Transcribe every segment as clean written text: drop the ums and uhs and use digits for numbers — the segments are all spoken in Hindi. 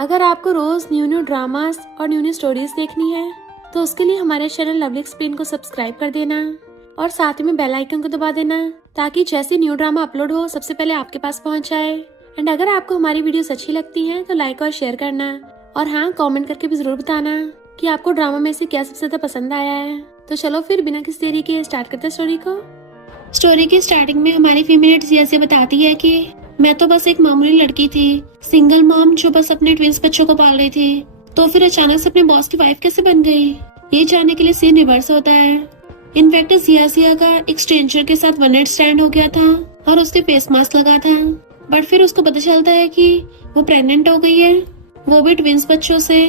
अगर आपको रोज न्यू न्यू ड्रामास और न्यू न्यू स्टोरीज देखनी है तो उसके लिए हमारे चैनल लवली एक्सप्लेन को सब्सक्राइब कर देना और साथ में बेल आइकन को दबा देना ताकि जैसे न्यू ड्रामा अपलोड हो सबसे पहले आपके पास पहुंच जाए। एंड अगर आपको हमारी वीडियोस अच्छी लगती हैं तो लाइक और शेयर करना और हाँ, कमेंट करके भी जरूर बताना कि आपको ड्रामा में से क्या सबसे ज्यादा पसंद आया है। तो चलो फिर बिना किसी देरी के स्टार्ट करते हैं स्टोरी को। स्टोरी की स्टार्टिंग में हमारी फीमेल जैसे बताती है कि मैं तो बस एक मामूली लड़की थी, सिंगल मॉम जो बस अपने ट्विंस बच्चों को पाल रही थी, तो फिर अचानक से अपने बॉस की वाइफ कैसे बन गई। ये जानने के लिए सीन रिवर्स होता है। इनफैक्ट जिया का एक स्ट्रेंजर के साथ वन नाइट स्टैंड हो गया था और उसके फेस मास्क लगा था, बट फिर उसको पता चलता है कि वो प्रेग्नेंट हो गई है, वो भी ट्विंस बच्चों से।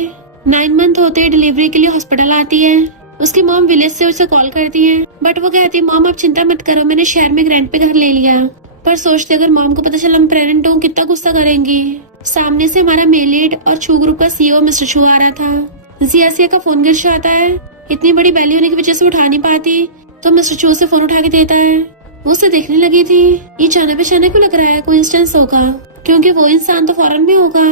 9 मंथ होते डिलीवरी के लिए हॉस्पिटल आती है। उसकी मॉम विलेज से उसे कॉल करती है, बट वो कहती है मॉम आप चिंता मत करो, मैंने शहर में रेंट पे घर ले लिया। पर सोचते अगर मॉम को पता चला मैं प्रेग्नेंट हूँ कितना गुस्सा करेंगी। सामने से हमारा मेल लीड और छू ग्रुप का सीईओ मिस्टर छू आ रहा था। जिया का फोन गिर जाता है, इतनी बड़ी बैली होने की वजह से उठा नहीं पाती, तो मिस्टर छू से फोन उठा के देता है। वो उसे देखने लगी थी, ये जाना पहचाना क्यों लग रहा है, कोइंसिडेंस होगा क्योंकि वो इंसान तो फॉरेन में होगा।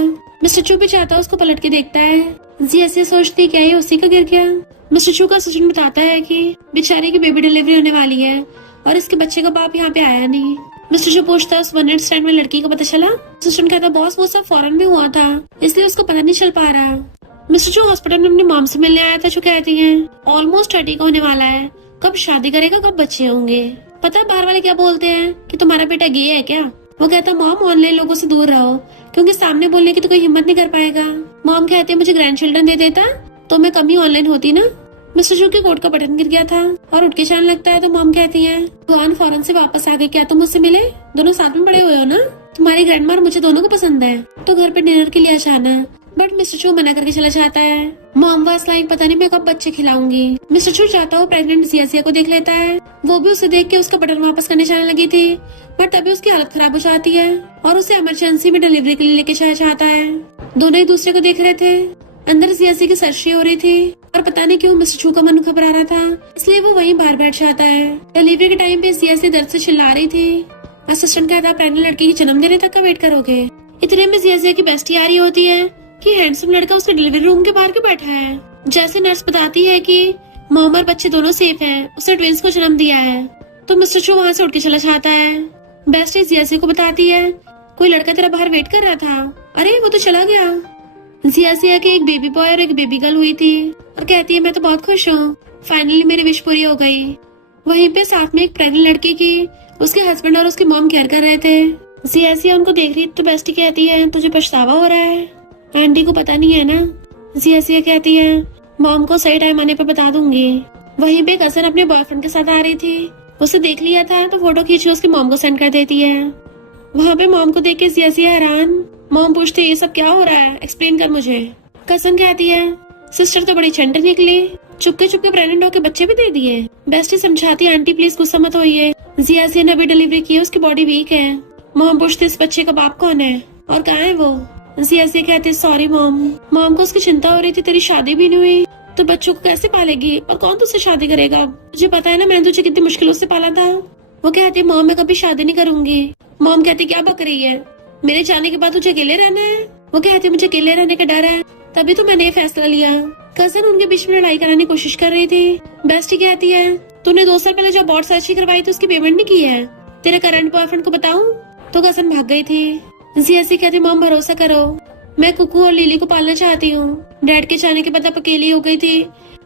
मिस्टर छू भी चाहता है उसको पलट के देखता है। जिया सोचती क्या ये उसी का गिर गया। मिस्टर छू का असिस्टेंट बताता है कि बेचारे की बेबी डिलीवरी होने वाली है और इसके बच्चे का बाप यहाँ पे आया नहीं। मिस्टर छू पूछता है उस वन नाइट स्टैंड में लड़की को पता चला। असिस्टेंट कहता बॉस वो सब फॉरेन में हुआ था इसलिए उसको पता नहीं चल पा रहा। मिस्टर छू हॉस्पिटल में अपनी मॉम से मिलने आया था जो कहती है ऑलमोस्ट 30 का होने वाला है, कब शादी करेगा, कब बच्चे होंगे। पता है बाहर वाले क्या बोलते हैं कि तुम्हारा बेटा गे है क्या। वो कहता मॉम ऑनलाइन लोगों से दूर रहो क्योंकि सामने बोलने की तो कोई हिम्मत नहीं कर पाएगा। मॉम कहती है मुझे ग्रैंड चिल्ड्रन दे देता तो मैं कम ही ऑनलाइन होती ना। मिस्टर छू के कोट का बटन गिर गया था और उठ के जाने लगता है, तो मॉम कहती है भगवान फौरन से वापस आ गए, क्या तुम मुझसे मिले, दोनों साथ में बड़े हुए हो ना, तुम्हारी ग्रैंडमा और मुझे दोनों को पसंद है तो घर पे डिनर के लिए जाना। बट मिस्टर छू मना करके चला जाता है। मॉम वाज लाइक पता नहीं मैं कब बच्चे खिलाऊंगी। मिस्टर छू चाहता हो प्रेग्नेंट जिया को देख लेता है। वो भी उसे देख के उसका बटन वापस करने जाने लगी थी, बट तभी उसकी हालत खराब हो जाती है और उसे इमरजेंसी में डिलीवरी के लिए लेके जाया जाता है। दोनों एक दूसरे को देख रहे थे। अंदर जिया की सर्जरी हो रही थी और पता नहीं क्यों मिस्टर छू का मन घबरा रहा था, इसलिए वो वहीं बाहर बैठ जाता है। डिलीवरी के टाइम पे जिया दर्द से चिल्ला रही थी। असिस्टेंट कहता प्रेग्नेंट लड़की की जन्म देने तक का वेट करोगे। इतने में जिया की बेस्टी आ रही होती है कि हैंडसम लड़का उसके डिलीवरी रूम के बाहर क्यों बैठा है। जैसे नर्स बताती है कि मॉम और बच्चे दोनों सेफ हैं, उसने ट्विंस को जन्म दिया है, तो मिस्टर छू वहाँ से उठ के चला जाता है। बेस्टी जिया को बताती है कोई लड़का तेरा बाहर वेट कर रहा था, अरे वो तो चला गया। जिया के एक बेबी बॉय और एक बेबी गर्ल हुई थी और कहती है मैं तो बहुत खुश हूँ, फाइनली मेरी विश पूरी हो गई। वहीं पे साथ में एक प्रेग्नेंट लड़की की उसके हस्बैंड और उसकी मॉम केयर कर रहे थे। जिया उनको देख रही तो बेस्टी कहती है तुझे पछतावा हो रहा है, आंटी को पता नहीं है ना। जिया कहती है मॉम को सही टाइम आने पे बता दूंगी। वहीं पे कजन अपने बॉयफ्रेंड के साथ आ रही थी, उसे देख लिया था तो फोटो खींच के उसकी मॉम को सेंड कर देती है। वहाँ पे मॉम को देख के जिया हैरान। मॉम पूछती है ये सब क्या हो रहा है, एक्सप्लेन कर मुझे। कजन कहती है सिस्टर तो बड़ी चंट निकली, चुपके चुपके प्रेग्नेंट होके बच्चे भी दे दिए। बेस्टी समझाती है आंटी प्लीज गुस्सा मत होइए, जिया ने अभी डिलीवरी की है, उसकी बॉडी वीक है। मॉम पूछती इस बच्चे का बाप कौन है और कहाँ है वो। जिया कहते सॉरी मॉम, मॉम को उसकी चिंता हो रही थी, तेरी शादी भी नहीं हुई तो बच्चों को कैसे पालेगी और कौन तुझसे शादी करेगा, तुझे पता है ना मैंने तुझे कितनी मुश्किलों से पाला था। वो कहती मॉम मैं कभी शादी नहीं करूंगी। मॉम कहती क्या बक रही है, मेरे जाने के बाद तुझे अकेले रहना है। वो कहती मुझे अकेले रहने का डर है, तभी तो मैंने ये फैसला लिया। कजन उनके बीच में लड़ाई कराने की कोशिश कर रही थी। बेस्टी कहती है तूने 2 साल पहले जो अबॉर्ट सर्जरी करवाई थी उसकी पेमेंट नहीं की है, तेरे करंट बॉयफ्रेंड को बताऊं। तो कजन भाग गई थी। जिया कहती मॉम भरोसा करो, मैं कुकू और लिली को पालना चाहती हूँ। डैड के जाने के बाद अब अकेली हो गई थी,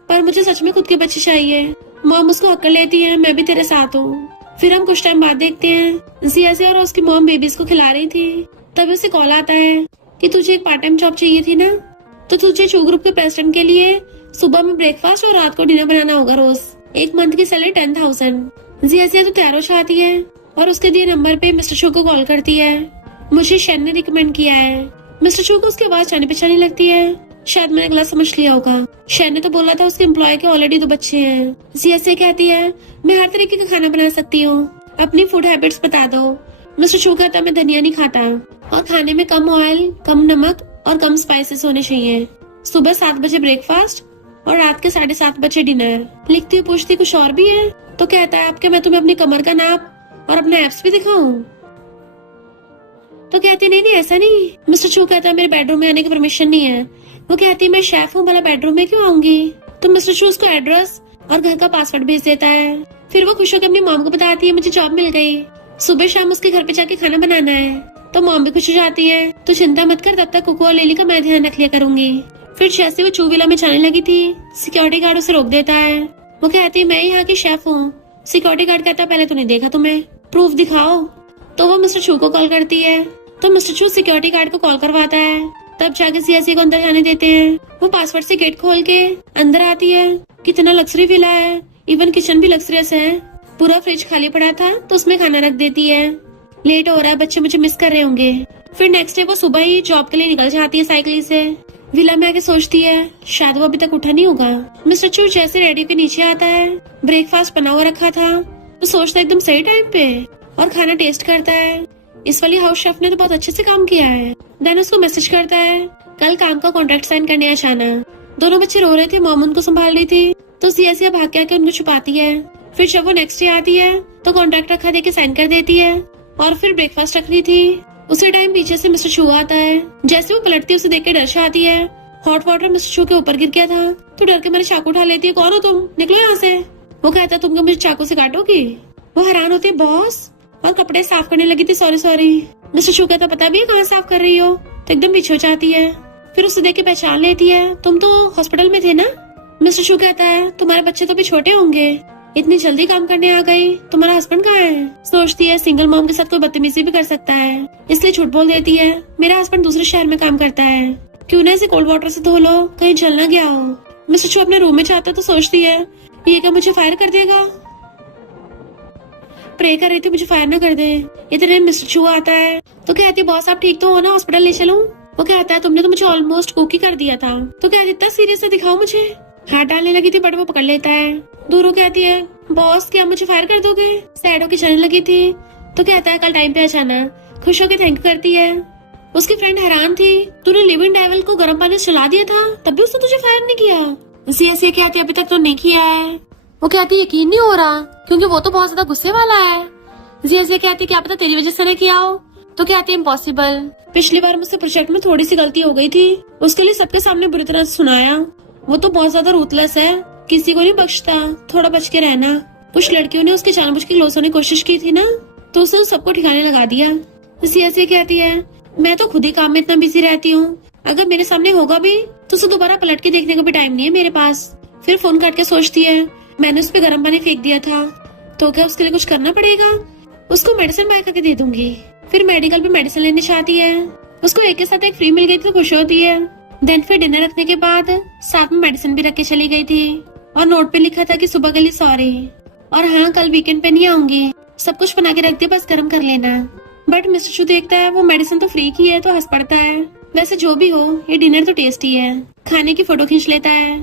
पर मुझे सच में खुद के बच्चे चाहिए। मॉम उसको हक कर लेती है, मैं भी तेरे साथ हूँ। फिर हम कुछ टाइम बाद देखते हैं जिया और उसकी मॉम बेबीज को खिला रही थी, तभी उसे कॉल आता है कि तुझे एक पार्ट टाइम जॉब चाहिए थी ना, तो तुझे छू ग्रुप के प्रेसिडेंट के लिए सुबह में ब्रेकफास्ट और रात को डिनर बनाना होगा रोज। 1 मंथ की सैलरी 10,000। जिया तो तैयार हो जाती है और उसके दिए नंबर पे मिस्टर छू को कॉल करती है। मुझे शैन ने रिकमेंड किया है। मिस्टर छू को उसकी आवाज जाने पहचानी लगती है, शायद मैंने गलत समझ लिया होगा, शैन ने तो बोला था उसके एम्प्लॉय के ऑलरेडी 2 बच्चे हैं। जिया कहती है मैं हर तरीके का खाना बना सकती हूँ, अपनी फूड हैबिट्स बता दो। मिस्टर छू कहता मैं धनिया नहीं खाता और खाने में कम ऑयल, कम नमक और कम स्पाइसेस होने चाहिए। सुबह 7 बजे ब्रेकफास्ट और रात के 7:30 बजे डिनर। लिखती हुई पूछती कुछ और भी है, तो कहता है आपके मैं तुम्हें अपनी कमर का नाप और अपने एप्स भी दिखाऊं। तो कहती नहीं नहीं ऐसा नहीं। मिस्टर चू कहता है मेरे बेडरूम में आने की परमिशन नहीं है। वो कहती मैं शेफ हूँ, भला बेडरूम में क्यों आऊंगी। तो मिस्टर चू उसको एड्रेस और घर का पासवर्ड भेज देता है। फिर वो खुश होकर अपनी मॉम को बताती है मुझे जॉब मिल गई, सुबह शाम उसके घर पे जाके खाना बनाना है। तो मॉम भी खुश हो जाती है, तो चिंता मत कर, तब तक कुकू और लिली का मैं ध्यान रख लिया करूंगी। फिर जैसे वो चू विला में जाने लगी थी, सिक्योरिटी गार्ड उसे रोक देता है। वो कहती है मैं यहाँ की शेफ हूँ। सिक्योरिटी गार्ड कहता है पहले तो नहीं देखा तुम्हें, प्रूफ दिखाओ। तो वो मिस्टर चू को कॉल करती है, तो मिस्टर चू सिक्योरिटी गार्ड को कॉल करवाता है, तब जाके सियासी को अंदर जाने देते हैं। वो पासवर्ड से गेट खोल के अंदर आती है। कितना लग्जरी विला है, इवन किचन भी लग्जरियस है। पूरा फ्रिज खाली पड़ा था तो उसमें खाना रख देती है। लेट हो रहा है, बच्चे मुझे मिस कर रहे होंगे। फिर नेक्स्ट डे वो सुबह ही जॉब के लिए निकल जाती है साइकिल से। विला में आके सोचती है शायद वो अभी तक उठा नहीं होगा। मिस्टर चू जैसे रेडियो के नीचे आता है, ब्रेकफास्ट बना हुआ रखा था, तो सोचता है एकदम सही टाइम पे और खाना टेस्ट करता है। इस वाली हाउस शेफ ने तो बहुत अच्छे से काम किया है। देन उसको मैसेज करता है कल काम का कॉन्ट्रैक्ट साइन करने आ जाना। दोनों बच्चे रो रहे थे, मॉम उनको संभाल रही थी, तो सिया भाग के आके उनको छुपाती है। फिर जब वो नेक्स्ट डे आती है तो कॉन्ट्रैक्ट रखा देके साइन कर देती है। और फिर ब्रेकफास्ट रख रही थी, उसी टाइम पीछे से मिस्टर चू आता है। जैसे वो पलटती है उसे देख के डर जाती है। हॉट वाटर मिस्टर चू के ऊपर गिर गया था, तो डर के मेरे चाकू उठा लेती है, कौन हो तुम, निकलो यहाँ से। वो कहता तुम क्या मुझे चाकू से काटोगी। वो हैरान होती है बॉस, और कपड़े साफ करने लगी थी, सॉरी सॉरी। मिस्टर चू कहता पता भी है कहाँ साफ कर रही हो, तो एकदम पीछे हो जाती है। फिर उसे देख के पहचान लेती है, तुम तो हॉस्पिटल में थे ना। मिस्टर चू कहता है तुम्हारे बच्चे तो भी छोटे होंगे, इतनी जल्दी काम करने आ गई, तुम्हारा हस्बैंड कहाँ है। सोचती है सिंगल मॉम के साथ कोई बदतमीजी भी कर सकता है, इसलिए झूठ बोल देती है मेरा हस्बैंड दूसरे शहर में काम करता है, क्यों ना इसे कोल्ड वाटर से धो लो, कहीं जल ना गया हो। मिस्टर चू अपने रूम में जाता तो सोचती है ये क्या मुझे फायर कर देगा। प्रे कर रही थी मुझे फायर ना कर दे। इतने मिस्टर चू आता है तो कहती है बॉस आप ठीक तो हो ना, हॉस्पिटल ले चलूं। वो कहता है तुमने तो मुझे ऑलमोस्ट कुकी कर दिया था। तो कहती इतना सीरियस से दिखाओ मुझे। हाथ डालने लगी थी बट वो पकड़ लेता है। दूरों कहती है बॉस क्या मुझे फायर कर दोगे। सैड होके चलने लगी थी, तो कहता है कल टाइम पे आ जाना। खुश होकर थैंक करती है। उसकी फ्रेंड हैरान थी, तूने लिविंग डेविल को गर्म पानी से चला दिया था, तब भी उसने तुझे फायर नहीं किया। सिया कहती अभी तक तो नहीं किया है। वो कहती यकीन नहीं हो रहा क्योंकि वो तो बहुत ज्यादा गुस्से वाला है। जिया कहती क्या पता तेरी वजह से न किया हो। तो कहती इम्पॉसिबल, पिछली बार मुझसे प्रोजेक्ट में थोड़ी सी गलती हो गई थी, उसके लिए सबके सामने बुरी तरह सुनाया। वो तो बहुत ज्यादा रूथलेस है, किसी को नहीं बख्शता, थोड़ा बच के रहना। कुछ लड़कियों ने उसके जानबूझ के क्लोज होने की कोशिश की थी ना, तो उसने सबको ठिकाने लगा दिया। जिया कहती है मैं तो खुद ही काम में इतना बिजी रहती हूँ, अगर मेरे सामने होगा भी तो उसे दोबारा पलट के देखने का भी टाइम नहीं है मेरे पास। फिर फोन काट के सोचती है मैंने उस पे गर्म पानी फेंक दिया था, तो क्या उसके लिए कुछ करना पड़ेगा। उसको मेडिसिन बाय करके दे दूंगी। फिर मेडिकल पे मेडिसिन लेने चाहती है, उसको एक के साथ एक फ्री मिल गई थी तो खुश होती है। देन फिर डिनर रखने के बाद साथ में मेडिसिन भी रख के चली गई थी, और नोट पे लिखा था कि सुबह के लिए सॉरी, और हाँ कल वीकेंड पे नहीं आऊंगी, सब कुछ बना के रख दिया बस गर्म कर लेना। बट मिस्टर चू देखता है वो मेडिसिन तो फ्री की है तो हंस पड़ता है। वैसे जो भी हो ये डिनर तो टेस्टी है। खाने की फोटो खींच लेता है।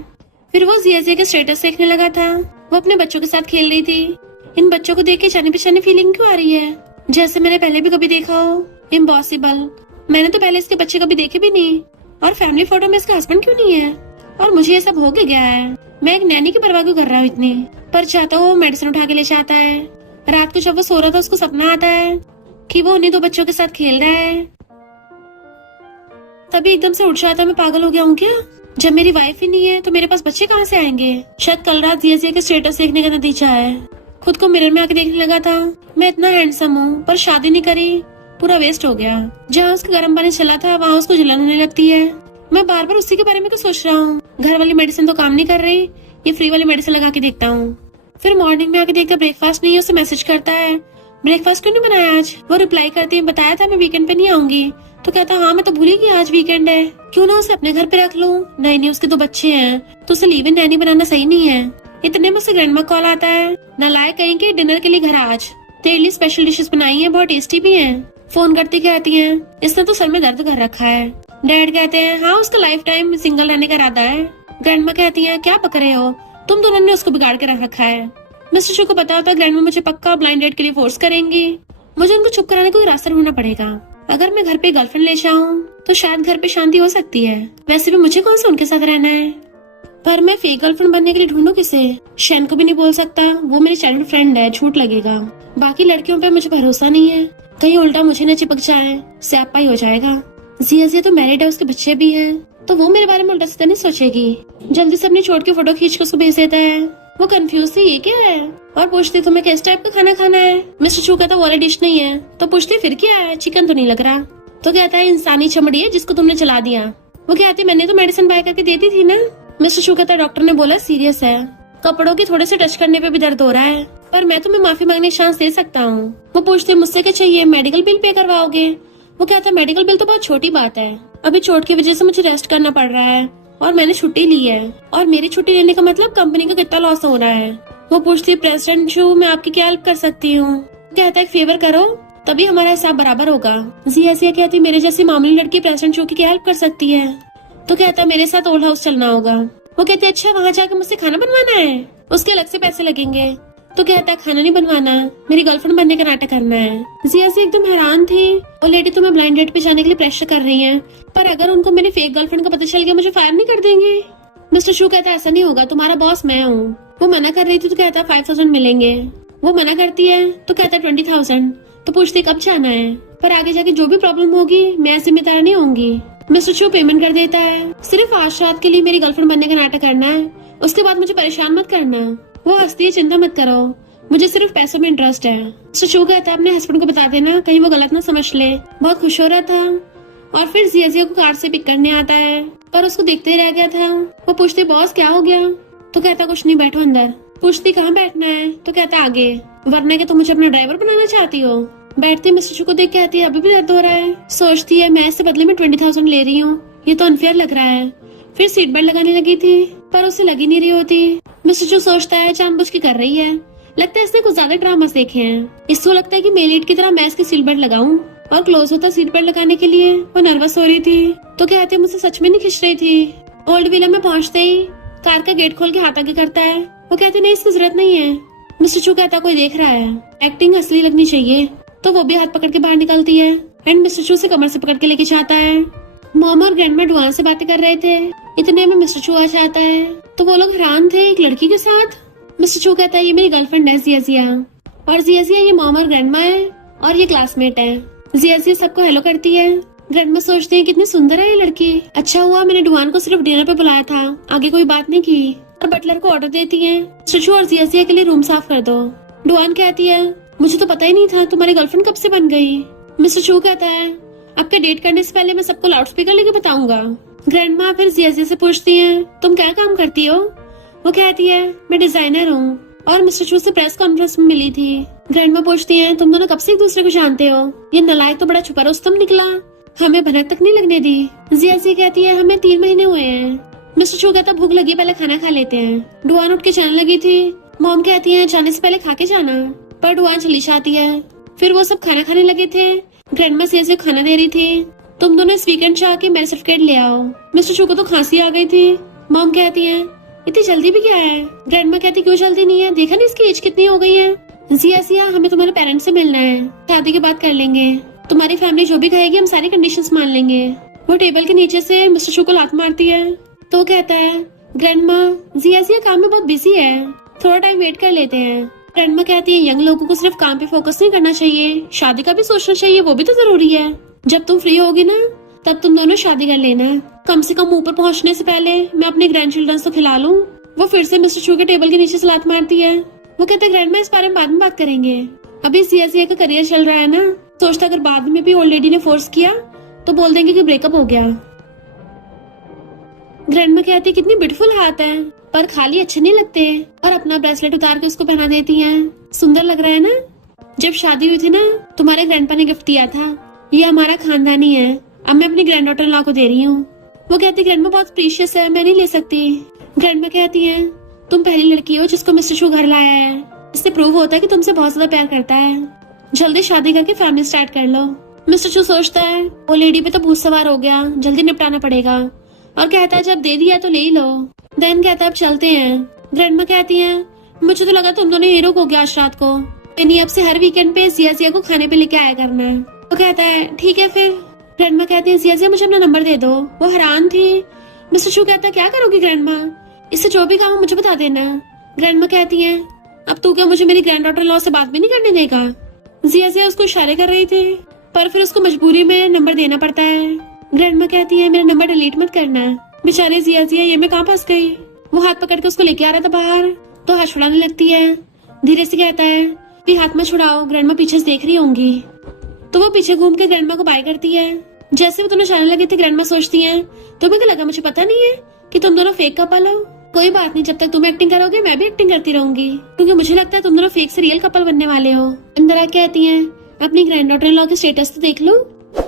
फिर वो जिया के स्टेटस देखने लगा था, वो अपने बच्चों के साथ खेल रही थी। इन बच्चों को देख के जाने पहचाने फीलिंग क्यों आ रही है, जैसे मैंने पहले भी कभी देखा हो। इम्पॉसिबल, मैंने तो पहले इसके बच्चे कभी देखे भी नहीं, और फैमिली फोटो में इसका हस्बैंड क्यों नहीं है, और मुझे ये सब हो के गया है। मैं एक नैनी की परवाह क्यों कर रहा हूँ इतनी। पर चाहता वो मेडिसिन उठा के ले जाता है। रात को जब वो सो रहा था उसको सपना आता है कि वो उन्हीं दो बच्चों के साथ खेल रहा है। तभी एकदम से उठ जाता है मैं पागल हो गया हूँ क्या, जब मेरी वाइफ ही नहीं है तो मेरे पास बच्चे कहाँ से आएंगे। शायद कल रात जिया के स्टेटस देखने का नतीजा है। खुद को मिरर में आके देखने लगा था, मैं इतना हैंडसम हूँ पर शादी नहीं करी, पूरा वेस्ट हो गया। जहाँ उसका गर्म पानी चला था वहाँ उसको जलन होने लगती है। मैं बार बार उसी के बारे में क्यों सोच रहा हूँ। घर वाली मेडिसिन तो काम नहीं कर रही, ये फ्री वाली मेडिसिन लगा के देखता हूँ। फिर मॉर्निंग में आके देखता ब्रेकफास्ट नहीं है, उसे मैसेज करता है ब्रेकफास्ट क्यों नहीं बनाया आज। वो रिप्लाई करती है बताया था मैं वीकेंड पे नहीं आऊंगी। तो कहता हाँ मैं तो भूल ही गई आज वीकेंड है, क्यों ना उसे अपने घर पे रख लूं। नहीं उसके 2 बच्चे हैं तो उसे लीव इन नैनी बनाना सही नहीं है। इतने में उसे ग्रैंडमा कॉल आता है, नालायक कहीं के डिनर के लिए घर आज, तेरे लिए स्पेशल डिशेस बनाई है, बहुत टेस्टी भी है। फोन करती कहती है इसने तो सर में दर्द कर रखा है। डैड कहते हैं हाँ उसका लाइफ टाइम सिंगल रहने का इरादा है। ग्रैंडमा कहती है क्या पक रहे हो, तुम दोनों ने उसको बिगाड़ के रख रखा है। मिस्टर चू को पता होता है ग्रैंडमा मुझे पक्का ब्लाइंड डेट के लिए फोर्स करेंगी, मुझे उनको चुप कराने को रास्ता ढूंढना पड़ेगा। अगर मैं घर पे गर्लफ्रेंड ले जाऊं तो शायद घर पे शांति हो सकती है। वैसे भी मुझे कौन सा उनके साथ रहना है, पर मैं फेक गर्लफ्रेंड बनने के लिए ढूंढूं किसे। शैन को भी नहीं बोल सकता, वो मेरी चाइल्डहुड फ्रेंड है, झूठ लगेगा। बाकी लड़कियों पे मुझे भरोसा नहीं है, कहीं उल्टा मुझे न चिपक जाए, स्यापा ही हो जाएगा। जिया तो मैरिड है, उसके बच्चे भी हैं, तो वो मेरे बारे में उल्टा सीधा नहीं सोचेगी। जल्दी से अपनी चोट की फोटो खींच के उसको भेज देता है। वो कंफ्यूज थी, ये क्या है, और पूछती तुम्हें किस टाइप का खाना खाना है। मिस्टर चू कहता वो वाला डिश नहीं है। तो पूछती फिर क्या है, चिकन तो नहीं लग रहा। तो कहता है इंसानी चमड़ी है जिसको तुमने चला दिया। वो कहती मैंने तो मेडिसिन बाय करके देती थी ना। मिस्टर चू कहता डॉक्टर ने बोला सीरियस है, कपड़ों की थोड़े से टच करने पे भी दर्द हो रहा है, पर मैं तुम्हें माफी मांगने की चांस दे सकता हूँ। वो पूछती मुझसे क्या चाहिए, मेडिकल बिल पे करवाओगे। वो कहता मेडिकल बिल तो बहुत छोटी बात है, अभी चोट की वजह से मुझे रेस्ट करना पड़ रहा है और मैंने छुट्टी ली है, और मेरी छुट्टी लेने का मतलब कंपनी का कितना लॉस हो रहा है। वो पूछती प्रेसिडेंट चू मैं आपकी क्या हेल्प कर सकती हूँ। कहता है एक फेवर करो तभी हमारा हिसाब बराबर होगा। जिया कहती मेरे जैसी मामूली लड़की प्रेसिडेंट चू की क्या हेल्प कर सकती है। तो कहता मेरे साथ ओल्ड हाउस चलना होगा। वो कहते अच्छा वहाँ जाकर मुझसे खाना बनवाना है, उसके अलग से पैसे लगेंगे। तो कहता खाना नहीं बनवाना, मेरी गर्लफ्रेंड बनने का नाटक करना है। जिया एकदम हैरान थी, वो लेडी तुम्हें ब्लाइंड डेट पे जाने के लिए प्रेशर कर रही है, पर अगर उनको मेरी फेक गर्लफ्रेंड का पता चल गया मुझे फायर नहीं कर देंगे। मिस्टर शू कहता ऐसा नहीं होगा, तुम्हारा बॉस मैं हूँ। वो मना कर रही थी तो कहता 5000 मिलेंगे। वो मना करती है तो कहता 20,000। तो पूछती कब जाना है, पर आगे जाके जो भी प्रॉब्लम होगी मैं जिम्मेदार नहीं होंगी। मिस्टर शू पेमेंट कर देता है, सिर्फ आज रात के लिए मेरी गर्लफ्रेंड बनने का नाटक करना है, उसके बाद मुझे परेशान मत करना। वो हंसती है चिंता मत करो, मुझे सिर्फ पैसों में इंटरेस्ट है। मिस्टर शू कहता है अपने हस्बैंड को बता देना, कहीं वो गलत ना समझ ले। बहुत खुश हो रहा था और फिर जिया को कार से पिक करने आता है, पर उसको देखते ही रह गया था। वो पूछती बॉस क्या हो गया। तो कहता कुछ नहीं, बैठो अंदर। पूछती कहाँ बैठना है। तो कहता आगे, वरना के तुम मुझे अपना ड्राइवर बनाना चाहती हो। बैठती मिस्टर शू को देख के आती है अभी भी दर्द हो रहा है। सोचती है मैं इससे बदले में 20,000 ले रही हूँ, ये तो अनफेयर लग रहा है। फिर सीट बेल्ट लगाने लगी थी पर उसे लगी नहीं रही होती। मिस्टर शू सोचता है जानबूझ के कर रही है, लगता है इसने कुछ ज्यादा ड्रामास देखे हैं। इसको लगता है कि मेल लीड की तरह मैं इसकी सीट बेल्ट लगाऊं, और क्लोज होता सीट बेल्ट लगाने के लिए। वो नर्वस हो रही थी तो कहते मुझसे सच में नहीं खिंच रही थी। ओल्ड विला में पहुंचते ही कार का गेट खोल के हाथ आगे करता है। वो कहते नहीं इसकी जरूरत नहीं है। मिस्टर चू कहता कोई देख रहा है, एक्टिंग असली लगनी चाहिए। तो वो भी हाथ पकड़ के बाहर निकलती है एंड मिस्टर चू से कमर से पकड़ के लेके जाता है। मॉम और ग्रैंडमा डुआन से बातें कर रहे थे, इतने में मिस्टर चू आ जाता है। तो वो लोग हैरान थे एक लड़की के साथ। मिस्टर चू कहता है ये मेरी गर्लफ्रेंड है जिया, और जिया ये मॉम और ग्रैंडमा है और ये क्लासमेट है। जिया सबको हेलो करती है। ग्रैंडमा सोचते हैं कितनी सुंदर है ये लड़की, अच्छा हुआ मैंने डुआन को सिर्फ डिनर पे बुलाया था, आगे कोई बात नहीं की। और बटलर को ऑर्डर देती है मिस्टर चू और जिया के लिए रूम साफ कर दो। डुआन कहती है मुझे तो पता ही नहीं था तुम्हारी गर्लफ्रेंड कब से बन गई। मिस्टर चू कहता है आपका डेट करने से पहले मैं सबको लाउड स्पीकर लेके बताऊंगा। ग्रैंडमा फिर जिया से पूछती है तुम क्या काम करती हो। वो कहती है मैं डिजाइनर हूँ और मिस्टर चू से प्रेस कॉन्फ्रेंस में मिली थी। ग्रैंडमा पूछती है तुम दोनों कब से एक दूसरे को जानते हो। ये नालायक तो बड़ा छुपा रुस्तम निकला, हमें भनक तक नहीं लगने दी। जिया कहती है हमें 3 महीने हुए हैं। मिस्टर चू कहता भूख लगी पहले खाना खा लेते हैं। डुआन उठ के जाने लगी थी। मॉम कहती है जाने से पहले खा के जाना, पर डुआन चली जाती है। फिर वो सब खाना खाने लगे थे। ग्रैंडमा जिया को खाना दे रही थी। तुम दोनों इस वीकेंड से आके मेरे सर्टिफिकेट ले आओ। मिस्टर चू को तो खांसी आ गई थी। मॉम कहती है इतनी जल्दी भी क्या है। ग्रैंडमा कहती क्यों जल्दी नहीं है, देखा नहीं इसकी एज कितनी हो गई है। जिया हमें तुम्हारे पेरेंट्स से मिलना है, शादी के बाद कर लेंगे, तुम्हारी फैमिली जो भी कहेगी हम सारी कंडीशंस मान लेंगे। वो टेबल के नीचे से मिस्टर चू को लात मारती है। तो कहता है ग्रैंडमा जिया काम में बहुत बिजी है, थोड़ा टाइम वेट कर लेते हैं। ग्रैंडमा कहती है यंग लोगों को सिर्फ काम पे फोकस नहीं करना चाहिए, शादी का भी सोचना चाहिए, वो भी तो जरूरी है। जब तुम फ्री होगी ना तब तुम दोनों शादी कर लेना, कम से कम ऊपर पहुंचने से पहले मैं अपने ग्रैंड चिल्ड्रन को खिला लूं। वो फिर से मिस्टर चू के टेबल के नीचे से लात मारती है। वो कहते हैं ग्रैंडमा इस बारे में बाद में बात करेंगे, अभी जिया का करियर चल रहा है ना। सोचता अगर बाद में भी ओल्ड लेडी ने फोर्स किया तो बोल देंगे कि ब्रेकअप हो गया। ग्रैंडमा कहती कितनी ब्यूटीफुल हाथ है, पर खाली अच्छे नहीं लगते, और अपना ब्रेसलेट उतार के उसको पहना देती हैं। सुंदर लग रहा है ना। जब शादी हुई थी ना तुम्हारे ग्रैंडपा ने गिफ्ट दिया था, ये हमारा खानदानी है, अब मैं अपनी ग्रैंड डॉटर लॉ को दे रही हूँ। वो कहती ग्रैंडमा बहुत प्रीशियस है, मैं नहीं ले सकती। ग्रैंडमा कहती है तुम पहली लड़की हो जिसको मिस्टर शू घर लाया है, इससे प्रूव होता है कि तुमसे बहुत ज्यादा प्यार करता है, जल्दी शादी करके फैमिली स्टार्ट कर लो। मिस्टर शू सोचता है वो लेडी पे तो भूत सवार हो गया, जल्दी निपटाना पड़ेगा, और कहता है जब दे दिया तो ले ही लो। देन कहता है अब चलते हैं। ग्रैंडमा कहती है मुझे तो लगा तुम दोनों हीरो हो गया आज रात को, यानी अब से हर वीकेंड पे जिया को खाने पे लेके आया करना है। वो कहता है ठीक है फिर। ग्रैंडमा कहती है जिया मुझे अपना नंबर दे दो। वो हैरान थी। मिस्टर शू कहता है क्या करोगी ग्रैंडमा, इससे जो भी काम हो मुझे बता देना। ग्रैंडमा कहती है अब तू क्या मुझे मेरी ग्रैंड डॉटर लॉ से बात भी नहीं करने देगा। जिया उसको इशारे कर रही थी, पर फिर उसको मजबूरी में नंबर देना पड़ता है। ग्रैंडमा कहती है मेरा नंबर डिलीट मत करना। बेचारी जिया ये मैं कहाँ फंस गई। वो हाथ पकड़ के उसको लेके आ रहा था बाहर, तो हाथ छुड़ाने लगती है। धीरे से कहता है भी हाथ में छुड़ाओ, ग्रैंडमा पीछे से देख रही होंगी। तो वो पीछे घूम के ग्रैंडमा को बाय करती है। जैसे वो दोनों जाने लगे थे, ग्रैंडमा सोचती है तुम्हें क्या लगा मुझे पता नहीं है कि तुम दोनों फेक कपल हो। कोई बात नहीं, जब तक तुम एक्टिंग करोगे मैं भी एक्टिंग करती रहूंगी, क्योंकि मुझे लगता है तुम दोनों फेक से रियल कपल बनने वाले हो। अंदर आके कहती है अपनी ग्रैंड डॉटर इन लॉ के स्टेटस तो देख लो।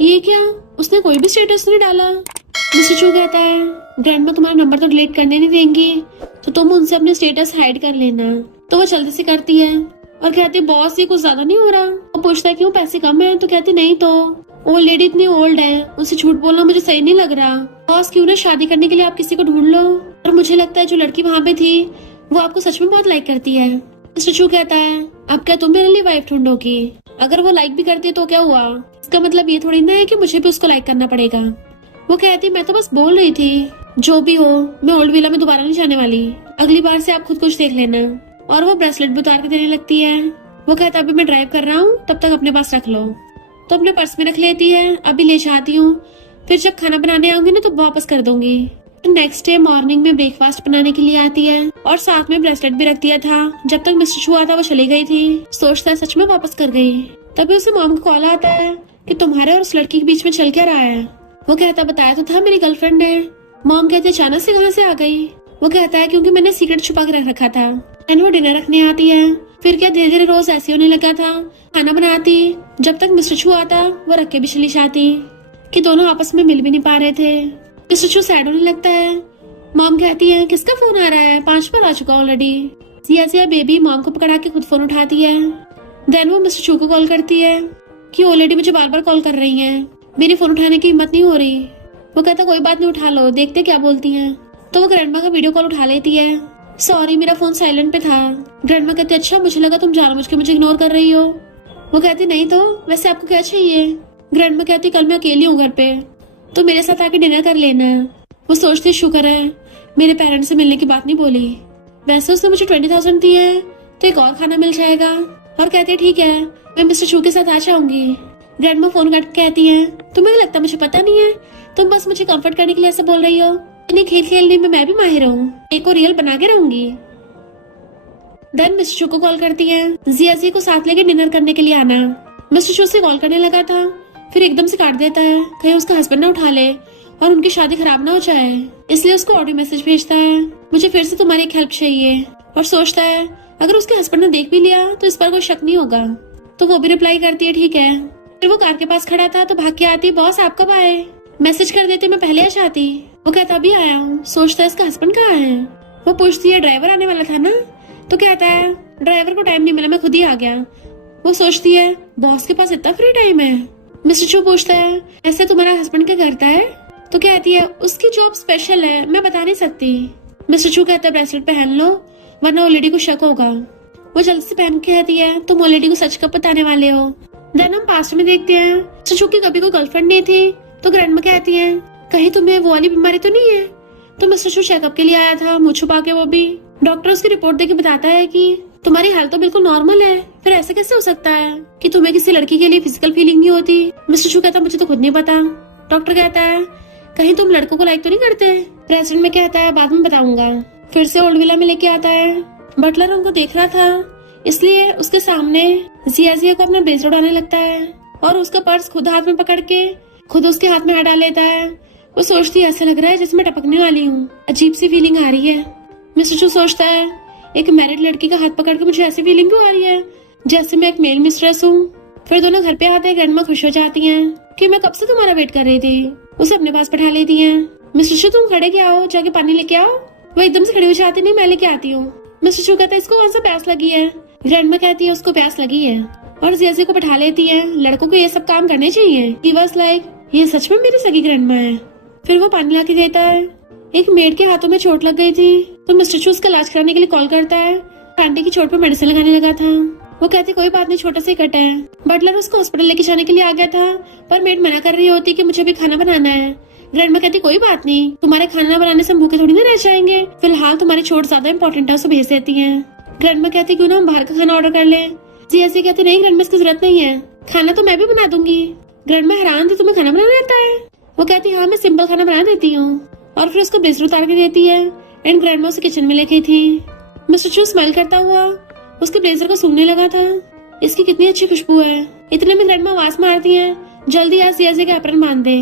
ये क्या, उसने कोई भी स्टेटस नहीं डाला। मिस्टर चू कहता है ग्रैंडमा तुम्हारा नंबर तो डिलीट करने नहीं देंगी, तो तुम उनसे अपने स्टेटस हाइड कर लेना। तो वो जल्दी से करती है और कहती है बॉस ये कुछ ज्यादा नहीं हो रहा। वो पूछता है क्यों, पैसे कम है? तो कहती नहीं तो ओल्ड लेडी इतनी ओल्ड है, उनसे झूठ बोलना मुझे सही नहीं लग रहा। बॉस क्यों ना शादी करने के लिए आप किसी को ढूंढ लो। और मुझे लगता है जो लड़की वहाँ पे थी वो आपको सच में बहुत लाइक करती है। मिस्टर चू कहता है अब क्या तुम मेरे लिए वाइफ ढूंढोगी? अगर वो लाइक भी करती है तो क्या हुआ, इसका मतलब ये थोड़ी ना है कि मुझे भी उसको लाइक करना पड़ेगा। वो कहती मैं तो बस बोल रही थी, जो भी हो मैं ओल्ड विला में दोबारा नहीं जाने वाली, अगली बार से आप खुद कुछ देख लेना। और वो ब्रेसलेट भी उतार के देने लगती है। वो कहता अभी मैं ड्राइव कर रहा हूँ, तब तक अपने पास रख लो। तो अपने पर्स में रख लेती है, अभी ले जाती हूँ, फिर जब खाना बनाने आऊंगी ना तो वापस कर दूंगी। नेक्स्ट डे मॉर्निंग में ब्रेकफास्ट बनाने के लिए आती है और साथ में ब्रेसलेट भी रख दिया था। जब तक मिस्टर छू आता वो चली गई थी, सोचता है सच में वापस कर गई। तभी उसे मॉम का कॉल आता है कि तुम्हारे और उस लड़की के बीच में चल क्या रहा है। वो कहता बताया तो था मेरी गर्लफ्रेंड है। मॉम कहते अचानक से कहाँ से आ गई। वो कहता है क्योंकि मैंने सीक्रेट छुपा के रख रखा था। एंड वो डिनर रखने आती है। फिर क्या धीरे धीरे रोज ऐसे होने लगा था, खाना बनाती, जब तक मिस्टर छू आता वो रख के भी चली जाती कि दोनों आपस में मिल भी नहीं पा रहे थे। मिस्टर छू सैड होने लगता है। मॉम कहती है किसका फोन आ रहा है, 5 बार आ चुका ऑलरेडी। जिया बेबी मॉम को पकड़ा के खुद फोन उठाती है। देन वो मिस्टर छू को कॉल करती है कि वो लेडी मुझे बार बार कॉल कर रही है, मेरी फोन उठाने की हिम्मत नहीं हो रही। वो कहता कोई बात नहीं उठा लो, देखते क्या बोलती है। तो वो ग्रैंडमा का वीडियो कॉल उठा लेती है। सॉरी मेरा फोन साइलेंट पे था। ग्रैंडमा कहती अच्छा मुझे लगा तुम जानबूझ के मुझे इग्नोर कर रही हो। वो कहती नहीं तो वैसे आपको क्या चाहिए। ग्रैंडमा कहती कल मैं अकेली हूँ घर पे, तो मेरे साथ आके डिनर कर लेना। वो सोचती शुक्र है मेरे पेरेंट्स से मिलने की बात नहीं बोली, वैसे उसने मुझे 20,000 दी है तो एक और खाना मिल जाएगा। और कहती ठीक है मैं मिस्टर छू के साथ आ जाऊंगी। ग्रैंडमा फोन काट कहती है तुम्हें लगता मुझे पता नहीं है, तुम बस मुझे कंफर्ट करने के लिए ऐसे बोल रही हो। इन्हें खेल खेलने में मैं भी माहिर हूँ, एक को रियल बना के रहूंगी। देन मिस्टर छू को कॉल करती है जिया को साथ लेके डिनर करने के लिए आना। मिस्टर छू से कॉल करने लगा था, फिर एकदम से काट देता है, कहीं उसका हस्बैंड ना उठा ले और उनकी शादी खराब ना हो जाए, इसलिए उसको ऑडियो मैसेज भेजता है मुझे फिर से तुम्हारी एक हेल्प चाहिए। और सोचता है अगर उसके हस्बैंड ने देख भी लिया तो इस पर कोई शक नहीं होगा। तो वो भी रिप्लाई करती है ठीक है। फिर वो कार के पास खड़ा था तो भाग के आती बॉस आप कब आए, मैसेज कर देते मैं पहले आ जाती। वो कहता अभी आया हूँ। सोचता है इसका हस्बैंड कहाँ है। वो पूछती है ड्राइवर आने वाला था ना, तो कहता है ड्राइवर को टाइम नहीं मिला मैं खुद ही आ गया। वो सोचती है बॉस के पास इतना फ्री टाइम है। मिस्टर छू पूछता है ऐसे तुम्हारा हस्बैंड क्या करता है। तो कहती है उसकी जॉब स्पेशल है मैं बता नहीं सकती। मिस्टर छू कहता है ब्रेसलेट पहन लो वरना वो लेडी को शक होगा। वो जल्दी से पहन के कहती है तुम वो लेडी को सच कब बताने वाले हो। देन हम पास्ट में देखते हैं मिस्टर छू की कभी कोई गर्लफ्रेंड नहीं थी, तो ग्रैंडमा कहती है कहीं तुम्हें वो वाली बीमारी तो नहीं है। तो मिस्टर छू चेकअप के लिए आया था मुंह छुपा के, वो भी डॉक्टर उसकी रिपोर्ट देके बताता है कि तुम्हारी हेल्थ तो बिल्कुल नॉर्मल है, फिर ऐसे कैसे हो सकता है कि तुम्हें किसी लड़की के लिए फिजिकल फीलिंग नहीं होती। मिस्टर छू कहता मुझे तो खुद नहीं पता। डॉक्टर कहता है कहीं तुम लड़कों को लाइक तो नहीं करते। प्रेसिडेंट में कहता है बाद में बताऊंगा। फिर से ओल्ड विला में लेके आता है। बटलर उनको देख रहा था इसलिए उसके सामने जिया को अपना ब्रेसलेट उड़ाने लगता है और उसका पर्स खुद हाथ में पकड़ के खुद उसके हाथ में हाथ डाल लेता है। वो सोचती है ऐसा लग रहा है जैसे मैं टपकने वाली हूँ, अजीब सी फीलिंग आ रही है। मिस्टर छू सोचता है एक मैरिड लड़की का हाथ पकड़ के मुझे ऐसी फीलिंग क्यों आ रही है जैसे मैं एक मेल मिस्ट्रेस हूँ। फिर दोनों घर पे आते हैं। ग्रैंडमा खुश हो जाती हैं कि मैं कब से तुम्हारा वेट कर रही थी। उसे अपने पास बैठा लेती हैं। मिस्टर छू तुम खड़े क्या हो, जाके पानी लेके आओ। वो एकदम से खड़ी हो जाती नहीं मैं लेके आती हूँ। मिस्टर छू कहता है इसको कौन सा प्यास लगी है। ग्रैंडमा कहती है उसको प्यास लगी है और जिया को बैठा लेती है। लड़कों को ये सब काम करने चाहिए। ही वाज लाइक ये सच में मेरी सगी ग्रैंडमा है। फिर वो पानी ला के देता है। एक मेड के हाथों में चोट लग गई थी तो मिस्टर छू उसका इलाज कराने के लिए कॉल करता है। आंटी की चोट पर मेडिसिन लगाने लगा था। वो कहती कोई बात नहीं छोटा से कट है। बटलर उसको हॉस्पिटल लेके जाने के लिए आ गया था पर मेड मना कर रही होती कि मुझे भी खाना बनाना है। ग्रैंडमा कहती कोई बात नहीं, तुम्हारे खाना बनाने से भूखे थोड़ी ना रह जाएंगे, फिलहाल तुम्हारी चोट ज्यादा इंपॉर्टेंट है, उसे भेज देती है। ग्रैंडमा कहती क्यों ना हम बाहर का खाना ऑर्डर कर ले। जी ऐसे कहते नहीं ग्रैंडमा, इसकी जरूरत नहीं है, खाना तो मैं भी बना दूंगी। ग्रैंडमा हैरान थी, तुम्हें खाना बनाना आता है? वो कहती हाँ मैं सिंपल खाना बना देती हूँ, और फिर उसको ब्लेजर उतार के देती है। एंड ग्रैंडमा उसे किचन में लेके थी। मिस्टर चू स्माइल करता हुआ उसके ब्लेजर को सूंघने लगा था। इसकी कितनी अच्छी खुशबू है। इतने में ग्रैंडमा आवाज मारती है, जल्दी आज जियाजिया का एप्रन बांध दे।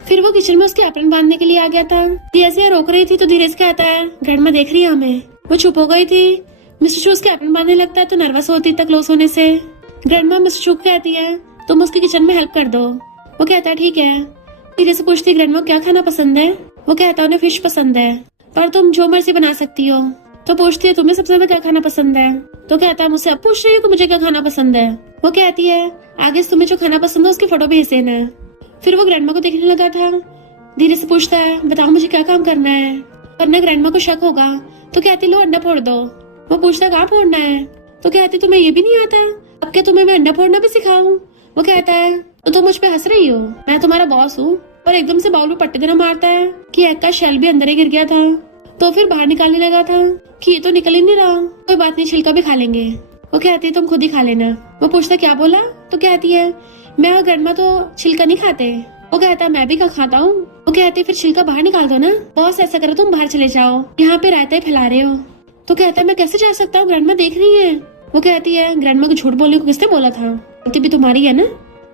फिर वो किचन में उसके एप्रन बांधने के लिए आ गया था। जियाजिया रोक रही थी तो धीरे से कहता है ग्रैंडमा देख रही है हमें। वो चुप हो गई थी। मिस्टर चू उसके एप्रन बांधने लगता है तो नर्वस होती तक क्लोज होने से। ग्रैंडमा मिस्टर चू को कहती है तुम उसके किचन में हेल्प कर दो। वो कहता है ठीक है। धीरे से पूछती ग्रैंडमा क्या खाना पसंद है। वो कहता है उन्हें फिश पसंद है, पर तुम जो मर्जी बना सकती हो। तो पूछती है तुम्हें सबसे ज्यादा क्या खाना पसंद है। तो कहता है मुझसे अब पूछ रही हो कि मुझे क्या खाना पसंद है। वो कहती है आगे से तुम्हें जो खाना पसंद है उसकी फोटो भेज देना। फिर वो ग्रैंडमा को देखने लगा था। धीरे से पूछता है बताओ मुझे क्या काम करना है। वरना ग्रैंडमा को शक होगा। तो कहती लो अंडा फोड़ दो। वो पूछता कहाँ फोड़ना है। तो कहती तुम्हें ये भी नहीं आता, अब क्या तुम्हें मैं अंडा फोड़ना भी सिखाऊं। वो कहता है तो तुम मुझ पे हंस रही हो, मैं तुम्हारा बॉस हूँ। और एकदम से बाउल में पट्टे देना मारता है कि एग का शेल भी अंदर ही गिर गया था। तो फिर बाहर निकालने लगा था कि ये तो निकल ही नहीं रहा। कोई बात नहीं, छिलका भी खा लेंगे। वो कहती है तुम खुद ही खा लेना। वो पूछता क्या बोला। तो कहती है मैं और ग्रैंडमा तो छिलका नहीं खाते। वो कहता है मैं भी खाता हूँ। वो कहती है फिर छिलका बाहर निकाल दो ना। बॉस ऐसा करो तुम बाहर चले जाओ, यहाँ पे रायता ही फैला रहे हो। तो कहता है मैं कैसे जा सकता हूँ, ग्रैंडमा देख रही है। वो कहती है ग्रैंडमा को झूठ बोलने को किसने बोला था, गलती भी तुम्हारी है ना।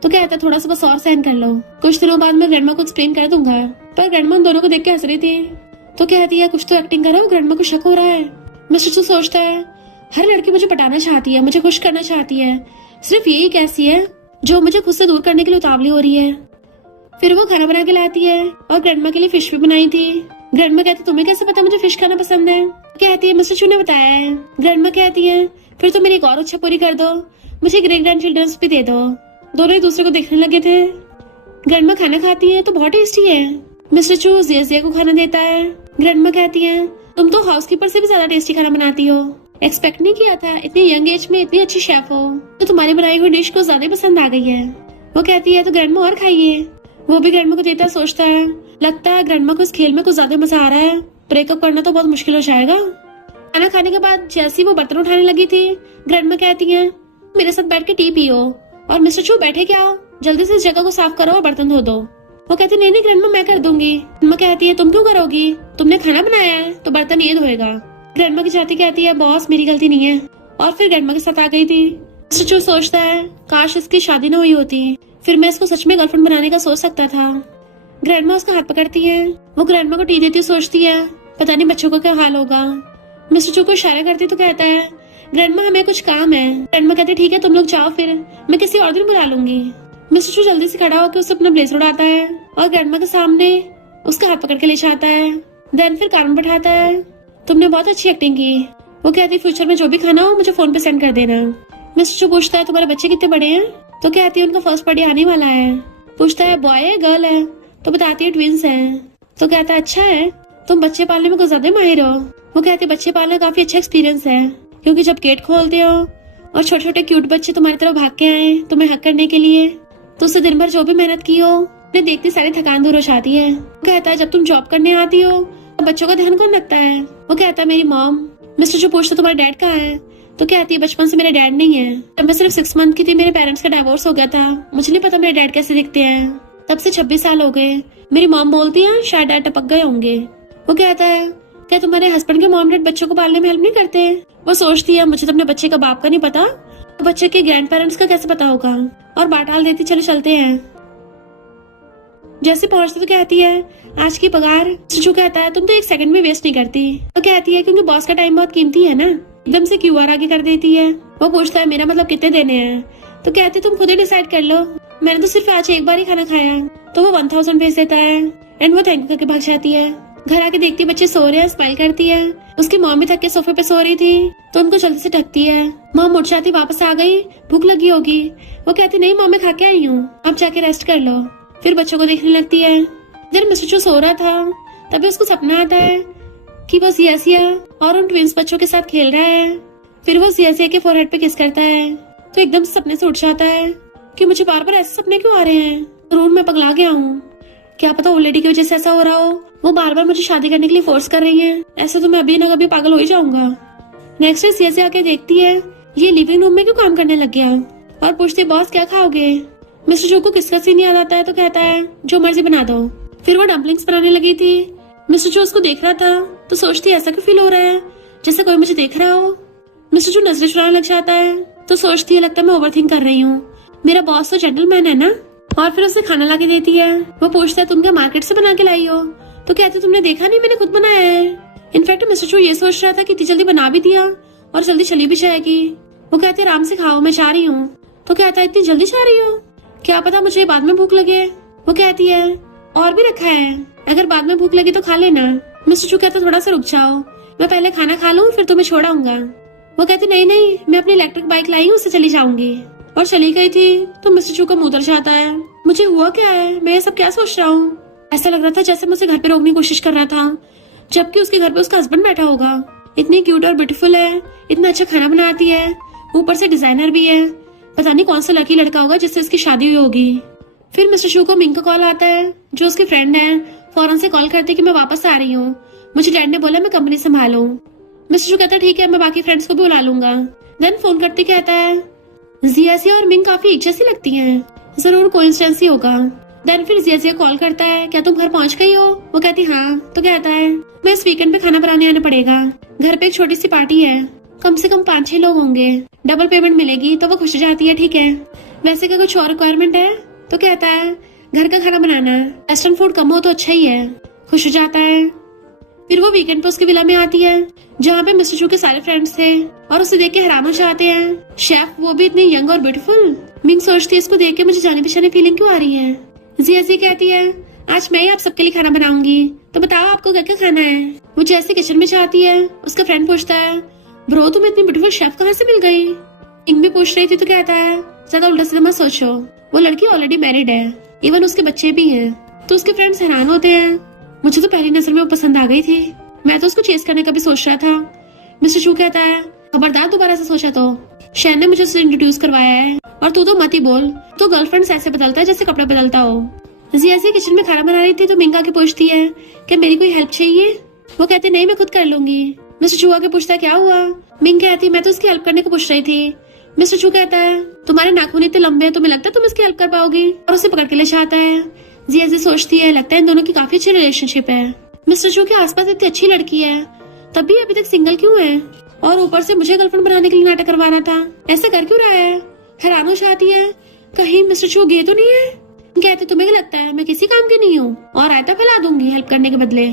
तो कहता है थोड़ा सा बस और सहन कर लो, कुछ दिनों बाद मैं ग्रैंडमा को एक्सप्लेन कर दूंगा। पर ग्रैंडमा उन दोनों को देख के हंस रही थी। तो कहती है कुछ तो एक्टिंग करो, ग्रैंडमा को शक हो रहा है। मिस्टर चू सोचता है हर लड़की मुझे पटाना चाहती है, मुझे खुश करना चाहती है, सिर्फ यही कैसी है जो मुझे खुद से दूर करने के लिए उतावली हो रही है। फिर वो खाना बना के लाती है और ग्रैंडमा के लिए फिश भी बनाई थी। ग्रैंडमा कहती तुम्हें कैसे पता मुझे फिश खाना पसंद है। कहती है मिस्टर चू ने बताया है। ग्रैंडमा कहती है फिर तो मेरी एक और इच्छा पूरी कर दो, मुझे ग्रेट ग्रैंड चिल्ड्रंस भी दे दो। दोनों एक दूसरे को देखने लगे थे। ग्रैंडमा खाना खाती है तो बहुत टेस्टी है। मिस्टर चू जिया को खाना देता है। ग्रैंडमा कहती है तुम तो हाउसकीपर से भी ज्यादा टेस्टी खाना बनाती हो, एक्सपेक्ट नहीं किया था इतनी यंग एज में इतनी अच्छी शेफ हो। तो तुम्हारी बनाई हुई डिश को ज्यादा पसंद आ गई है। वो कहती है तो ग्रैंडमा और खाइए। वो भी ग्रैंडमा को देता सोचता है लगता है ग्रैंडमा को इस खेल में कुछ ज्यादा मजा आ रहा है, ब्रेकअप करना तो बहुत मुश्किल हो जाएगा। खाना खाने के बाद जैसी वो बर्तन उठाने लगी थी, ग्रैंडमा कहती है मेरे साथ बैठ के टी पियो। और मिस्टर चू बैठे क्या हो, जल्दी से इस जगह को साफ करो और बर्तन धो दो। वो कहती नहीं नहीं ग्रैंडमा मैं कर दूंगी। ग्रैंडमा कहती है तुम क्यों करोगी, तुमने खाना बनाया है तो बर्तन ये धोएगा। ग्रैंडमा की जाती कहती है बॉस मेरी गलती नहीं है। और फिर ग्रैंडमा के साथ आ गई थी। मिस्टर चू सोचता है काश इसकी शादी न हुई होती, फिर मैं इसको सच में गर्लफ्रेंड बनाने का सोच सकता था। ग्रैंडमा उसका हाथ पकड़ती है। वो ग्रैंडमा को टी देती सोचती है पता नहीं बच्चों का क्या हाल होगा। मिस्टर चू को इशारा करती तो कहता है ग्रैंडमा हमें कुछ काम है। ग्रैंडमा कहती ठीक है तुम लोग जाओ, फिर मैं किसी और दिन बुला लूंगी। मिस्टर चू जल्दी से खड़ा होकर उसे अपना ब्लेजर उड़ाता है और ग्रैंडमा के सामने उसका हाथ पकड़ के ले जाता है। देन फिर कान बैठाता है तुमने बहुत अच्छी एक्टिंग की। वो कहती फ्यूचर में जो भी खाना हो मुझे फोन पे सेंड कर देना। मिस्टर चू पूछता है तुम्हारे बच्चे कितने बड़े हैं। तो कहती है उनका फर्स्ट बर्थडे आने वाला है। पूछता है बॉय है गर्ल है। तो बताती है ट्विंस है। तो कहता है अच्छा है, तुम बच्चे पालने में कुछ ज्यादा माहिर हो। वो कहते बच्चे पालना काफी अच्छा एक्सपीरियंस है, क्योंकि जब गेट खोलते हो और छोटे छोटे क्यूट बच्चे तुम्हारी तरफ भाग के आए तुम्हें हक करने के लिए, तो उससे दिन भर जो भी मेहनत की हो उन्हें देखते सारी थकान दूर हो जाती है। वो कहता है जब तुम जॉब करने आती हो तो बच्चों का ध्यान कौन रखता है। वो कहता है मेरी मॉम। मिस्टर जो पूछता तुम्हारा डैड कहाँ है। तो कहती है बचपन से मेरा डैड नहीं है, जब मैं सिर्फ 6 मंथ की थी मेरे पेरेंट्स का डाइवोर्स हो गया था, मुझे नहीं पता मेरे डैड कैसे दिखते हैं। तब से 26 साल हो गए। मेरी मॉम बोलती है शायद डैड टपक गए होंगे। वो कहता है क्या तुम्हारे हस्बैंड के मॉम डैड बच्चों को पालने में हेल्प नहीं करते। वो सोचती है मुझे तो अपने बच्चे का बाप का नहीं पता, तो बच्चे के ग्रैंड पेरेंट्स का कैसे पता होगा। और बाटाल देती चलो चलते हैं। जैसे पहुंचते तो कहती है आज की पगार। जो कहता है तुम तो 1 सेकंड भी वेस्ट नहीं करती। तो कहती है क्योंकि बॉस का टाइम बहुत कीमती है ना। एकदम से QR आगे कर देती है। वो पूछता है मेरा मतलब कितने देने हैं। तो कहती तुम खुद ही डिसाइड कर लो, मैंने तो सिर्फ आज एक बार ही खाना खाया। तो वो 1000 भेज देता है एंड वो थैंक यू करके भाग जाती है। घर आके देखती बच्चे सो रहे हैं, स्माइल करती है। उसकी मॉम भी थक के सोफे पे सो रही थी तो उनको जल्दी से ढकती है। मॉम उठ जाती वापस आ गई, भूख लगी होगी। वो कहती नहीं मॉम मैं खा के आई हूँ, आप जाके रेस्ट कर लो। फिर बच्चों को देखने लगती है। इधर मिस्टर जो सो रहा था तभी उसको सपना आता है कि वो जिया और उन ट्विंस बच्चों के साथ खेल रहा है। फिर वो जिया के फोरहेड पे किस करता है तो एकदम से सपने से उठ जाता है कि मुझे बार बार ऐसे सपने क्यों आ रहे हैं, जरूर मैं पगला गया हूँ। क्या पता ओल्ड लेडी की वजह से ऐसा हो रहा हो, वो बार बार मुझे शादी करने के लिए फोर्स कर रही है। ऐसे तो मैं अभी ना कभी पागल हो ही जाऊंगा। नेक्स्ट डे जिया आके देखती है ये लिविंग रूम में क्यों काम करने लग गया? और पूछते बॉस क्या खाओगे? मिस्टर चू को किसका सीन याद आता है तो कहता है जो मर्जी बना दो। फिर वो डम्पलिंग्स बनाने लगी थी। मिस्टर चू उसको देख रहा था तो सोचती ऐसा क्यों फील हो रहा है जैसे कोई मुझे देख रहा हो। मिस्टर चू नजरें चुराने लग जाता है तो सोचती है लगता है मैं ओवरथिंक कर रही हूँ, मेरा बॉस तो जेंटलमैन है ना। और फिर उसे खाना ला के देती है। वो पूछता है तुम क्या मार्केट से बना के लाई हो? तो कहती तुमने देखा नहीं मैंने खुद बनाया है। इनफैक्ट मिस्टर चू ये सोच रहा था कि इतनी जल्दी बना भी दिया और जल्दी चली भी जाएगी। वो कहती है आराम से खाओ मैं जा रही हूँ। तो कहता है इतनी जल्दी जा रही हो? क्या पता मुझे बाद में भूख लगे। वो कहती है और भी रखा है, अगर बाद में भूख लगी तो खा लेना। मिस्टर चू कहता थोड़ा सा रुक जाओ, मैं पहले खाना खा लूँ फिर तुम्हें छोड़ाऊंगा। वो कहती नहीं नहीं मैं अपनी इलेक्ट्रिक बाइक लाई हूँ उससे चली जाऊंगी। और चली गई थी तो मिस्टर चू का मुंह उतर जाता है। मुझे हुआ क्या है, मैं ये सब क्या सोच रहा हूँ? ऐसा लग रहा था जैसे मुझे घर पे रोकने की कोशिश कर रहा था, जबकि उसके घर पे उसका हस्बैंड बैठा होगा। इतनी क्यूट और ब्यूटीफुल है, इतना अच्छा खाना बनाती है, ऊपर से डिजाइनर भी है। पता नहीं कौन सा लकी लड़का होगा जिससे इसकी शादी हुई होगी। फिर मिस्टर शू को मिंग का कॉल आता है जो उसके फ्रेंड है। फौरन से कॉल करते कि मैं वापस आ रही हूँ, मुझे डैड ने बोला मैं कंपनी संभालूं। मिस्टर शू कहता है ठीक है मैं बाकी फ्रेंड्स को भी बुला लूंगा। देन फोन करते कहता है जियासी और मिंग काफी एक जैसी लगती हैं, जरूर कोइंसिडेंस ही होगा। देन फिर जियासी कॉल करता है क्या तुम घर पहुंच गई हो? वो कहती हाँ। तो कहता है मैं इस वीकेंड पे खाना बनाने आना पड़ेगा, घर पे एक छोटी सी पार्टी है, कम से कम 5-6 लोग होंगे, डबल पेमेंट मिलेगी। तो वो खुश हो जाती है ठीक है। वैसे क्या कुछ और रिक्वायरमेंट है? तो कहता है घर का खाना बनाना, वेस्टर्न फूड कम हो तो अच्छा ही है। खुश हो जाता है। फिर वो वीकेंड पे उसके विला में आती है जहाँ पे मिस्टर चू के सारे फ्रेंड्स थे और उसे देख के हैरान हो जाते हैं। शेफ वो भी इतने यंग और ब्यूटीफुल। मिंग सोचती है इसको देख के मुझे जाने पहचाने फीलिंग क्यों आ रही है। जियासी कहती है आज मैं ही आप सबके लिए खाना बनाऊंगी, तो बताओ आपको क्या क्या खाना है। वो जैसे किचन में जाती है उसका फ्रेंड पूछता है ब्रो तुम्हें इतनी ब्यूटीफुल शेफ कहाँ से मिल गई? मिंग भी पूछ रही थी तो कहता है ज्यादा उल्टा सीधा मत सोचो, वो लड़की ऑलरेडी मैरिड है, इवन उसके बच्चे भी हैं। तो उसके फ्रेंड्स हैरान होते हैं। मुझे तो पहली नजर में वो पसंद आ गई थी, मैं तो उसको चेस करने का भी सोच रहा था। मिस्टर चू कहता है खबरदार दोबारा से सोचा तो, शैन ने मुझे उससे इंट्रोड्यूस करवाया है और तू तो मत ही बोल, तो गर्लफ्रेंड ऐसे बदलता है जैसे कपड़े बदलता हो। जियासी किचन में खाना बना रही थी तो मिंग आके पूछती है कि मेरी कोई हेल्प चाहिए? वो कहते नहीं मैं खुद कर लूंगी। मिस्टर चू आके पूछता है क्या हुआ? मिंग कहती मैं तो उसकी हेल्प करने को पूछ रही थी। मिस्टर चू कहता है तुम्हारे नाखून इतने लंबे हैं तुम्हें लगता है तुम इसकी हेल्प कर पाओगी, और उसे पकड़ के ले जाता है। जियासी सोचती है लगता है इन दोनों की काफी अच्छी रिलेशनशिप है। मिस्टर चू के आसपास इतनी अच्छी लड़की है तब भी अभी तक सिंगल क्यों है, और ऊपर से मुझे गर्लफ्रेंड बनाने के लिए नाटक करवा रहा था, ऐसा कर क्यों रहा है? हैरान हो जाती है कहीं मिस्टर चू गे तो नहीं है। कहते तुम्हें क्या लगता है मैं किसी काम की नहीं हूँ और आयता फैला दूंगी हेल्प करने के बदले।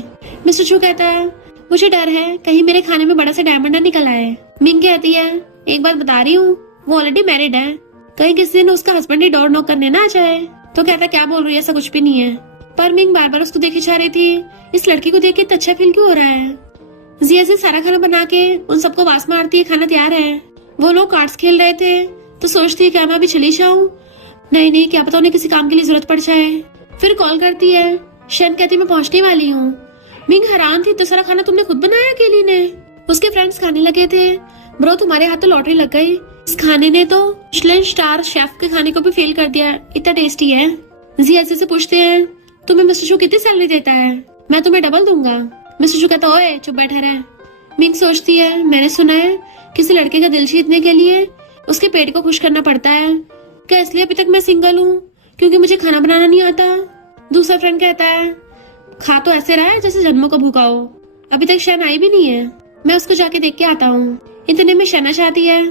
मिस्टर चू कहता है मुझे डर है कहीं मेरे खाने में बड़ा सा डायमंड न निकल आए। मिंग कहती है एक बात बता रही हूँ वो ऑलरेडी मैरिड है, कहीं किसी दिन उसका हस्बैंड ही डोर नॉक करने ना आ जाए। तो कहता क्या बोल रही है, ऐसा कुछ भी नहीं है। पर मिंग बार बार उसको देखे जा रही थी, इस लड़की को देख के अच्छा फील क्यों हो रहा है। जिया से सारा खाना बना के उन सबको वास मारती है खाना तैयार है। वो लोग कार्ड्स खेल रहे थे तो सोचती है क्या मैं अभी चली जाऊँ, नहीं क्या पता उन्हें किसी काम के लिए जरूरत पड़ जाए। फिर कॉल करती है, शैन कहती मैं पहुंचने वाली हूँ। मिंग हैरान थी, तो सारा खाना तुमने खुद बनाया अकेली ने? उसके फ्रेंड्स खाने लगे थे। ब्रो तुम्हारे हाथ तो लॉटरी लग गई, इस खाने ने तो मिशेलिन स्टार शेफ के खाने को भी फेल कर दिया, इतना टेस्टी है। जी ऐसे पूछते हैं तुम्हें मिस्टर शू कितनी सैलरी देता है? मैं तुम्हें डबल दूंगा। मिस्टर शू कहता ओए चुप बैठा रहे। मिंग सोचती है मैंने सुना है किसी लड़के का दिल जीतने के लिए उसके पेट को खुश करना पड़ता है, क्या इसलिए अभी तक मैं सिंगल हूँ क्योंकि मुझे खाना बनाना नहीं आता? दूसरा फ्रेंड कहता है खा तो ऐसे रहा है जैसे जन्मों का भूखा हो, अभी तक शैन आई भी नहीं है, मैं उसको जाके देख के आता हूँ। इतने में शैना चाहती है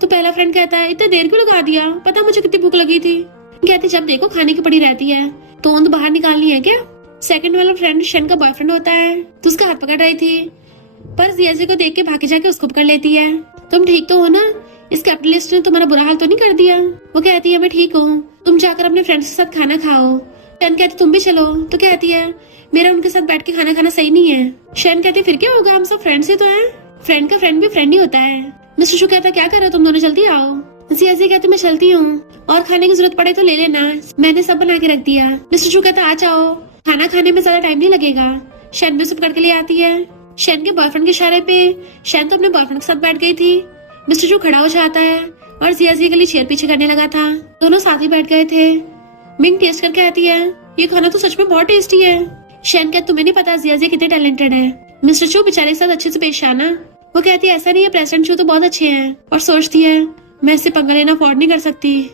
तो पहला फ्रेंड कहता है इतना देर क्यों लगा दिया, पता मुझे कितनी भूख लगी थी। कहती जब देखो खाने की पड़ी रहती है तो ऊँद बाहर निकालनी है क्या? सेकंड वाला फ्रेंड शैन का बॉयफ्रेंड होता है तो उसका हाथ पकड़ रही थी, पर जियाजी को देख के भागे जाके उसको पकड़ लेती है। तुम ठीक तो हो ना, इस कैपिटलिस्ट ने तुम्हारा बुरा हाल तो नहीं कर दिया? वो कहती है मैं ठीक हूँ, तुम जाकर अपने फ्रेंड्स के साथ खाना खाओ। शैन कहती तुम भी चलो, तो कहती है मेरा उनके साथ बैठ के खाना खाना सही नहीं है। शैन कहती फिर क्या होगा, हम सब फ्रेंड्स ही तो हैं, फ्रेंड का फ्रेंड भी फ्रेंड ही होता है। मिस्टर शू कहता क्या कर रहे हो तुम दोनों, जल्दी आओ। जियाजी कहती मैं चलती हूँ और खाने की जरूरत पड़े तो ले लेना, मैंने सब बना के रख दिया। मिस्टर शू कहता आ जाओ, खाना खाने में ज्यादा टाइम नहीं लगेगा। शैन भी उसे पकड़ के ले आती है। शैन के बॉयफ्रेंड के इशारे पे शैन तो अपने बॉयफ्रेंड के साथ बैठ गई थी। मिस्टर शू खड़ा हो जाता है और जियाजी के लिए चेयर पीछे करने लगा था, दोनों साथ ही बैठ गए थे। मिंग टेस्ट करके आती है ये खाना तो सच में बहुत टेस्टी है। शैन कहता तुम्हें नहीं पता जियाजी कितने टैलेंटेड है। मिस्टर शू बेचारे के साथ अच्छे से पेश आना। वो कहती है ऐसा नहीं है, प्रेसिडेंट शो तो बहुत अच्छे हैं। और सोचती है मैं इससे पंगा लेना अफोर्ड नहीं कर सकती।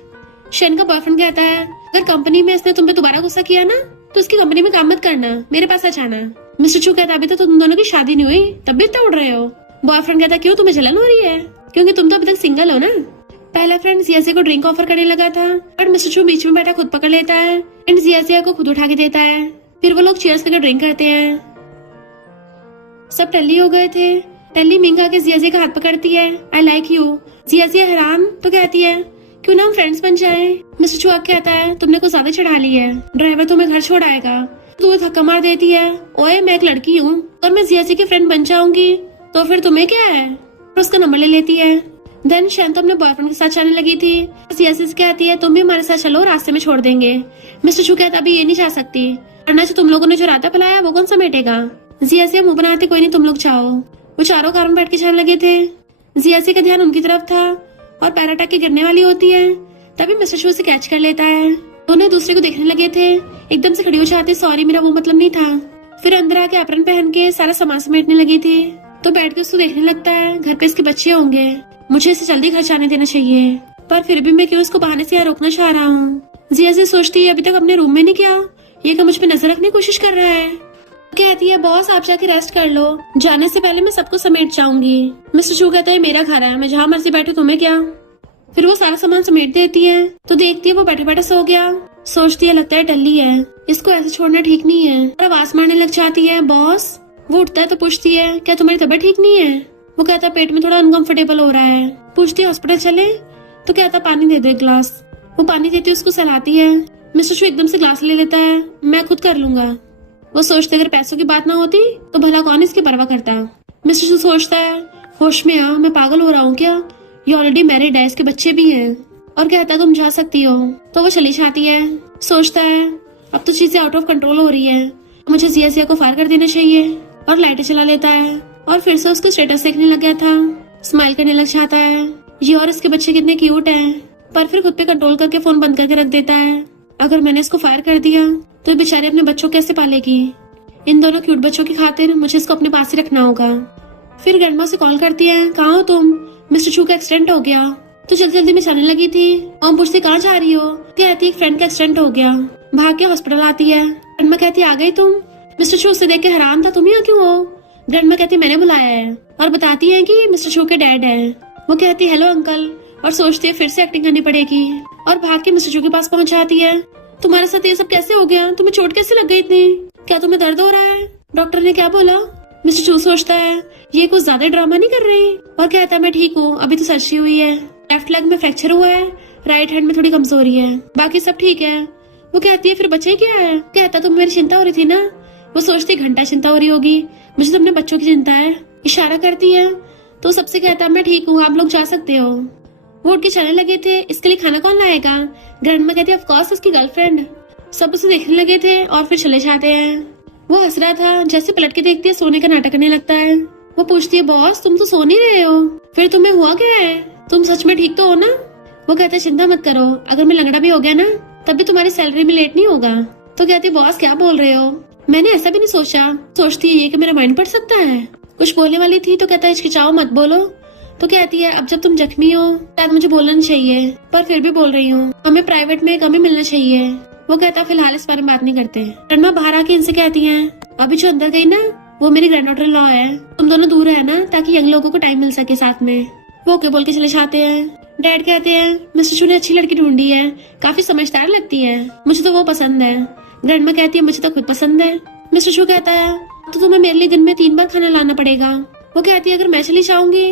शन का बॉयफ्रेंड कहता है अगर कंपनी में इसने तुम पे दोबारा गुस्सा किया ना तो उसकी कंपनी में काम मत करना, मेरे पास आ जाना। मिस्टर चू कहता अभी तो तुम दोनों की शादी नहीं हुई, तब भी इतना उड़ रहे हो। बॉयफ्रेंड कहता क्यों, तुम्हें जलन हो रही है? क्योंकि तुम तो अभी तक सिंगल हो ना। पहला फ्रेंड जियाजिया को ड्रिंक ऑफर करने लगा था और मिस्टर चू बीच में बैठा खुद पकड़ लेता है एंड जियाजिया को खुद उठा के देता है। फिर वो लोग चेयर्स लेकर ड्रिंक करते हैं। सब टल्ली हो गए थे। टल्ली मिंग आके जियाजिया का हाथ पकड़ती है, आई लाइक यू। जियाजिया हैरान तो कहती है क्यों ना हम फ्रेंड्स बन जाए। मिस्टर चू कहता है तुमने कुछ ज्यादा चढ़ा ली है, ड्राइवर तुम्हें घर छोड़ आएगा। तुम्हें धक्का मार देती है, ओए मैं एक लड़की हूँ और मैं जियाजिया की फ्रेंड बन जाऊंगी तो फिर तुम्हें क्या है। और उसका नंबर ले लेती है। देन शांत अपने बॉयफ्रेंड के साथ चलने लगी थी। जियाजिया से कहती है तुम भी हमारे साथ चलो, रास्ते में छोड़ देंगे। मिस्टर चू कहता अभी ये नहीं जा सकती, वरना से तुम लोगों ने जो राता फैलाया वो कौन समेटेगा। जियाजिया मुंह बनाते कोई नहीं, तुम लोग जाओ। वो चारों कार में बैठ के चलने लगे थे। जियाजिया का ध्यान उनकी तरफ था और पैर अटक के गिरने वाली होती है, तभी मिस्टर चू उसे कैच कर लेता है। दोनों एक दूसरे को देखने लगे थे। एकदम से खड़ी हो जाती, सॉरी मेरा वो मतलब नहीं था। फिर अंदर आके अप्रन पहन के सारा सामान समेटने लगी थी तो बैठ के उसको देखने लगता है घर पे इसके बच्चे होंगे, मुझे इसे जल्दी घर जाने देना चाहिए, पर फिर भी मैं क्यों इसको बहाने से यहाँ रोकना चाह रहा हूँ। जियाजिया सोचती है अभी तक अपने रूम में नहीं किया, ये क्या मुझ पे नजर रखने की कोशिश कर रहा है। कहती है बॉस आप जाके रेस्ट कर लो, जाने से पहले मैं सबको समेट जाऊंगी। मिस्टर चू कहता है मेरा घर है, मैं जहाँ मर्जी बैठू, तुम्हें क्या। फिर वो सारा सामान समेट देती है तो देखती है वो बैठे बैठे सो गया। सोचती है लगता है टल्ली है, इसको ऐसे छोड़ना ठीक नहीं है। और आवाज मारने लग जाती है बॉस। वो उठता है तो पूछती है क्या तुम्हारी तबीयत ठीक नहीं है। वो कहता है पेट में थोड़ा अनकंफर्टेबल हो रहा है। पूछती है हॉस्पिटल चले, तो कहता पानी दे दो एक ग्लास। वो पानी देती है, उसको सहलाती है। मिस्टर चू एकदम से ग्लास ले लेता है, मैं खुद कर लूंगा। वो सोचते अगर पैसों की बात ना होती तो भला कौन इसकी परवाह करता। मिस्टर चू सोचता है होश में आ, मैं पागल हो रहा हूँ क्या, ये ऑलरेडी मैरिड है, इसके बच्चे भी हैं। और कहता तुम जा सकती हो, तो वो चली जाती है। सोचता है अब तो चीजें आउट ऑफ कंट्रोल हो रही है, मुझे जियाजिया को फायर कर देना चाहिए। और लाइटें चला लेता है और फिर से उसको स्टेटस देखने लग गया था। स्माइल करने लग जाता है, ये और इसके बच्चे कितने क्यूट हैं। पर फिर खुद पे कंट्रोल करके फोन बंद करके रख देता है। अगर मैंने इसको फायर कर दिया तो बेचारे अपने बच्चों कैसे पालेगी। इन दोनों क्यूट बच्चों की खातिर मुझे इसको अपने पास ही रखना होगा। फिर ग्रैंडमा से कॉल करती है, कहाँ हो तुम, मिस्टर चू का एक्सीडेंट हो गया। तो जल्दी जल्दी में चलने लगी थी। मॉम पूछती कहाँ जा रही हो, कहती एक फ्रेंड का एक्सीडेंट हो गया। भाग के हॉस्पिटल आती है। ग्रैंडमा कहती आ गई तुम। मिस्टर चू उसे देख के हैरान था, तुम यहाँ क्यों हो। ग्रैंडमा कहती मैंने बुलाया है और बताती है कि मिस्टर चू के डैड है। वो कहती हेलो अंकल और सोचती है फिर से एक्टिंग करनी पड़ेगी और भाग के मिस्टर चू के पास पहुंच जाती है। तुम्हारे साथ ये सब कैसे हो गया, तुम्हें चोट कैसे लग गई इतनी, क्या तुम्हें दर्द हो रहा है, डॉक्टर ने क्या बोला। मिस्टर चू सोचता है ये कुछ ज्यादा ड्रामा नहीं कर रही और कहता है मैं ठीक हूँ, अभी तो सर्जरी हुई है, लेफ्ट लेग में फ्रैक्चर हुआ है, राइट हैंड में थोड़ी कमजोरी है, बाकी सब ठीक है। वो कहती है फिर बच्चे क्या है, कहता तुम मेरी चिंता हो रही थी ना। वो सोचती घंटा चिंता हो रही होगी, मुझे तो अपने बच्चों की चिंता है। इशारा करती है तो सबसे कहता है मैं ठीक हूँ, आप लोग जा सकते हो। वो उठ के चलने लगे थे, इसके लिए खाना कौन लाएगा। ग्रैंडमा कहती है ऑफ कोर्स उसकी गर्लफ्रेंड। सब उसे देखने लगे थे और फिर चले जाते हैं। वो हंस रहा था, जैसे पलट के देखती है सोने का नाटक करने लगता है। वो पूछती है बॉस तुम तो सो नहीं रहे हो, फिर तुम्हें हुआ क्या है, तुम सच में ठीक तो हो ना। वो कहता है चिंता मत करो, अगर मैं लंगड़ा भी हो गया ना तब भी तुम्हारी सैलरी में लेट नहीं होगा। तो कहती है बॉस क्या बोल रहे हो, मैंने ऐसा भी नहीं सोचा। सोचती है ये कि मेरा माइंड पढ़ सकता है। कुछ बोलने वाली थी तो कहता है हिचकिचाओ मत बोलो। तो कहती है अब जब तुम जख्मी हो शायद मुझे बोलना नहीं चाहिए, पर फिर भी बोल रही हूँ, हमें प्राइवेट में कम ही मिलना चाहिए। वो कहता फिलहाल इस बारे में बात नहीं करते। ग्रैंडमा बाहर आके इनसे कहती है अभी जो अंदर गई ना वो मेरी ग्रैंड डॉटर लॉ है, तुम दोनों दूर है ना ताकि यंग लोगों को टाइम मिल सके साथ में। वो ओके बोल के चले जाते हैं। डैड कहते हैं मिस्टर चू ने अच्छी लड़की ढूंढी है, काफी समझदार लगती है, मुझे तो वो पसंद है। ग्रैंडमा कहती है मुझे तो खुद पसंद है। मिस्टर चू कहता है तो तुम्हें मेरे लिए दिन में 3 बार खाना लाना पड़ेगा। वो कहती है अगर मैं चली जाऊंगी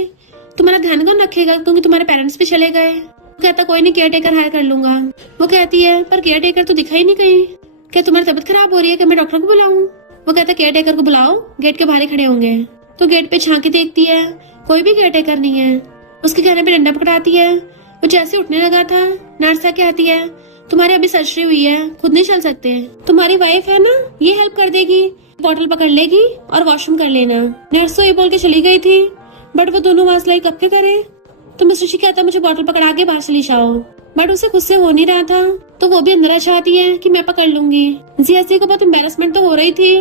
तुम्हारा ध्यान कौन रखेगा, क्योंकि तुम्हारे पेरेंट्स भी चले गए। वो कहता कोई नहीं केयर टेकर हायर कर लूंगा। वो कहती है पर केयर टेकर तो दिखा ही नहीं कहीं, क्या तुम्हारी तबीयत खराब हो रही है, क्या मैं डॉक्टर को बुलाऊं। वो कहता केयर टेकर को बुलाओ, गेट के बाहर खड़े होंगे। तो गेट पे झांकी देखती है, कोई भी केयर टेकर नहीं है। उसके कहने पे डंडा पकड़ाती है। वो जैसे उठने लगा था नर्स आके आती है तुम्हारी अभी सर्जरी हुई है, खुद नहीं चल सकते, तुम्हारी वाइफ है ना ये हेल्प कर देगी, बॉटल पकड़ लेगी और वॉशरूम कर लेना। नर्स तो ये बोल के चली गई थी, बट वो दोनों वासलाई कब के करे। तो मिस्टर शी कहता मुझे बॉटल पकड़ा के बाहर चली जाओ, बट उसे खुद से हो नहीं रहा था तो वो भी अंदर आ जाती है कि मैं पकड़ लूंगी। जियाजिया को बहुत एम्बेरसमेंट तो हो रही थी,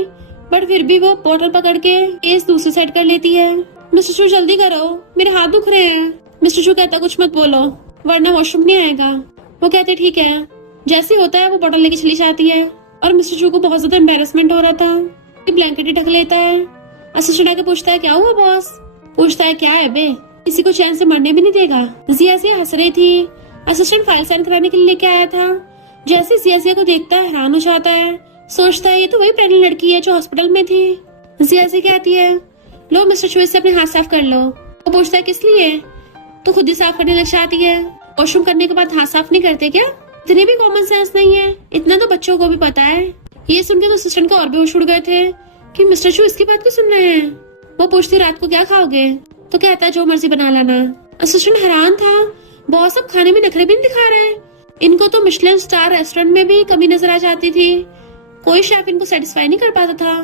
बट फिर भी वो बॉटल पकड़ के केस दूसरी साइड कर लेती है। मिस्टर शू जल्दी करो, मेरे हाथ दुख रहे हैं। मिस्टर शू कहता कुछ मत बोलो वरना वॉशरूम नहीं आएगा। वो कहते ठीक है। जैसे होता है वो बॉटल लेके चली जाती है और मिस्टर शू को बहुत ज्यादा एम्बेरसमेंट हो रहा था। ब्लैंकेट ही ढक लेता है। असिस्टेंट आके पूछता है क्या हुआ बॉस? पूछता है क्या है बे, किसी को चैन से मरने भी नहीं देगा। जिया हंस रही थी। असिस्टेंट फाइल साइन कराने के लिए लेके आया था। जैसे जिया को देखता है हैरान हो जाता है, सोचता है ये तो वही प्रेग्नेंट लड़की है जो हॉस्पिटल में थी। जिया कहती है लो मिस्टर शू इससे अपने हाथ साफ कर लो। वो पूछता है किस लिए? तो खुद ही साफ करने लग जाती है। वॉशरूम करने के बाद हाथ साफ नहीं करते क्या? इतने भी कॉमन सेंस नहीं है, इतना तो बच्चों को भी पता है। ये सुन के तो असिस्टेंट का और भी होश उड़ गए थे कि मिस्टर शू इसकी बात क्यों सुन रहे हैं। वो पूछती रात को क्या खाओगे? तो कहता है जो मर्जी बना लाना। असिस्टेंट हैरान था, बहुत सब खाने में नखरे भी नहीं दिखा रहे। इनको तो मिशेलिन स्टार रेस्टोरेंट में भी कमी नजर आ जाती थी, कोई शेफ इनको सेटिस्फाई नहीं कर पाता था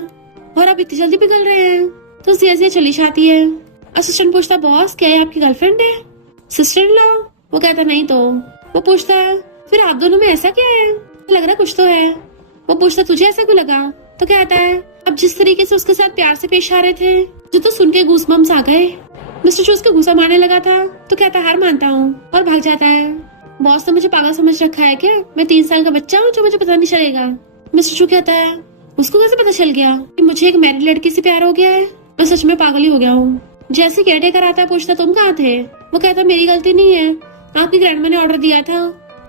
और अब इतनी जल्दी पिघल रहे हैं। तो जिया चली जाती है। असिस्टेंट पूछता बॉस क्या ये आपकी गर्लफ्रेंड है? Sister in law? वो कहता नहीं तो। वो पूछता फिर आप दोनों में ऐसा क्या है? लग रहा कुछ तो है। वो पूछता तुझे ऐसा क्यों लगा? तो कहता है अब जिस तरीके से उसके साथ प्यार से पेश आ रहे थे जो तो सुन के गूज़बम्स आ गए। मिस्टर शू उसको गुस्सा मारने लगा था तो कहता हार मानता हूँ और भाग जाता है। बॉस ने मुझे पागल समझ रखा है क्या? मैं 3 साल का बच्चा हूँ जो मुझे पता नहीं चलेगा। मिस्टर शू कहता है उसको कैसे पता चल गया कि मुझे एक मैरिड लड़की से प्यार हो गया है? मैं सच में पागल ही हो गया हूँ। जैसे केयरटेकर आता है पूछता तुम कहाँ थे? वो कहता मेरी गलती नहीं है, आपकी ग्रैंडमा ने ऑर्डर दिया था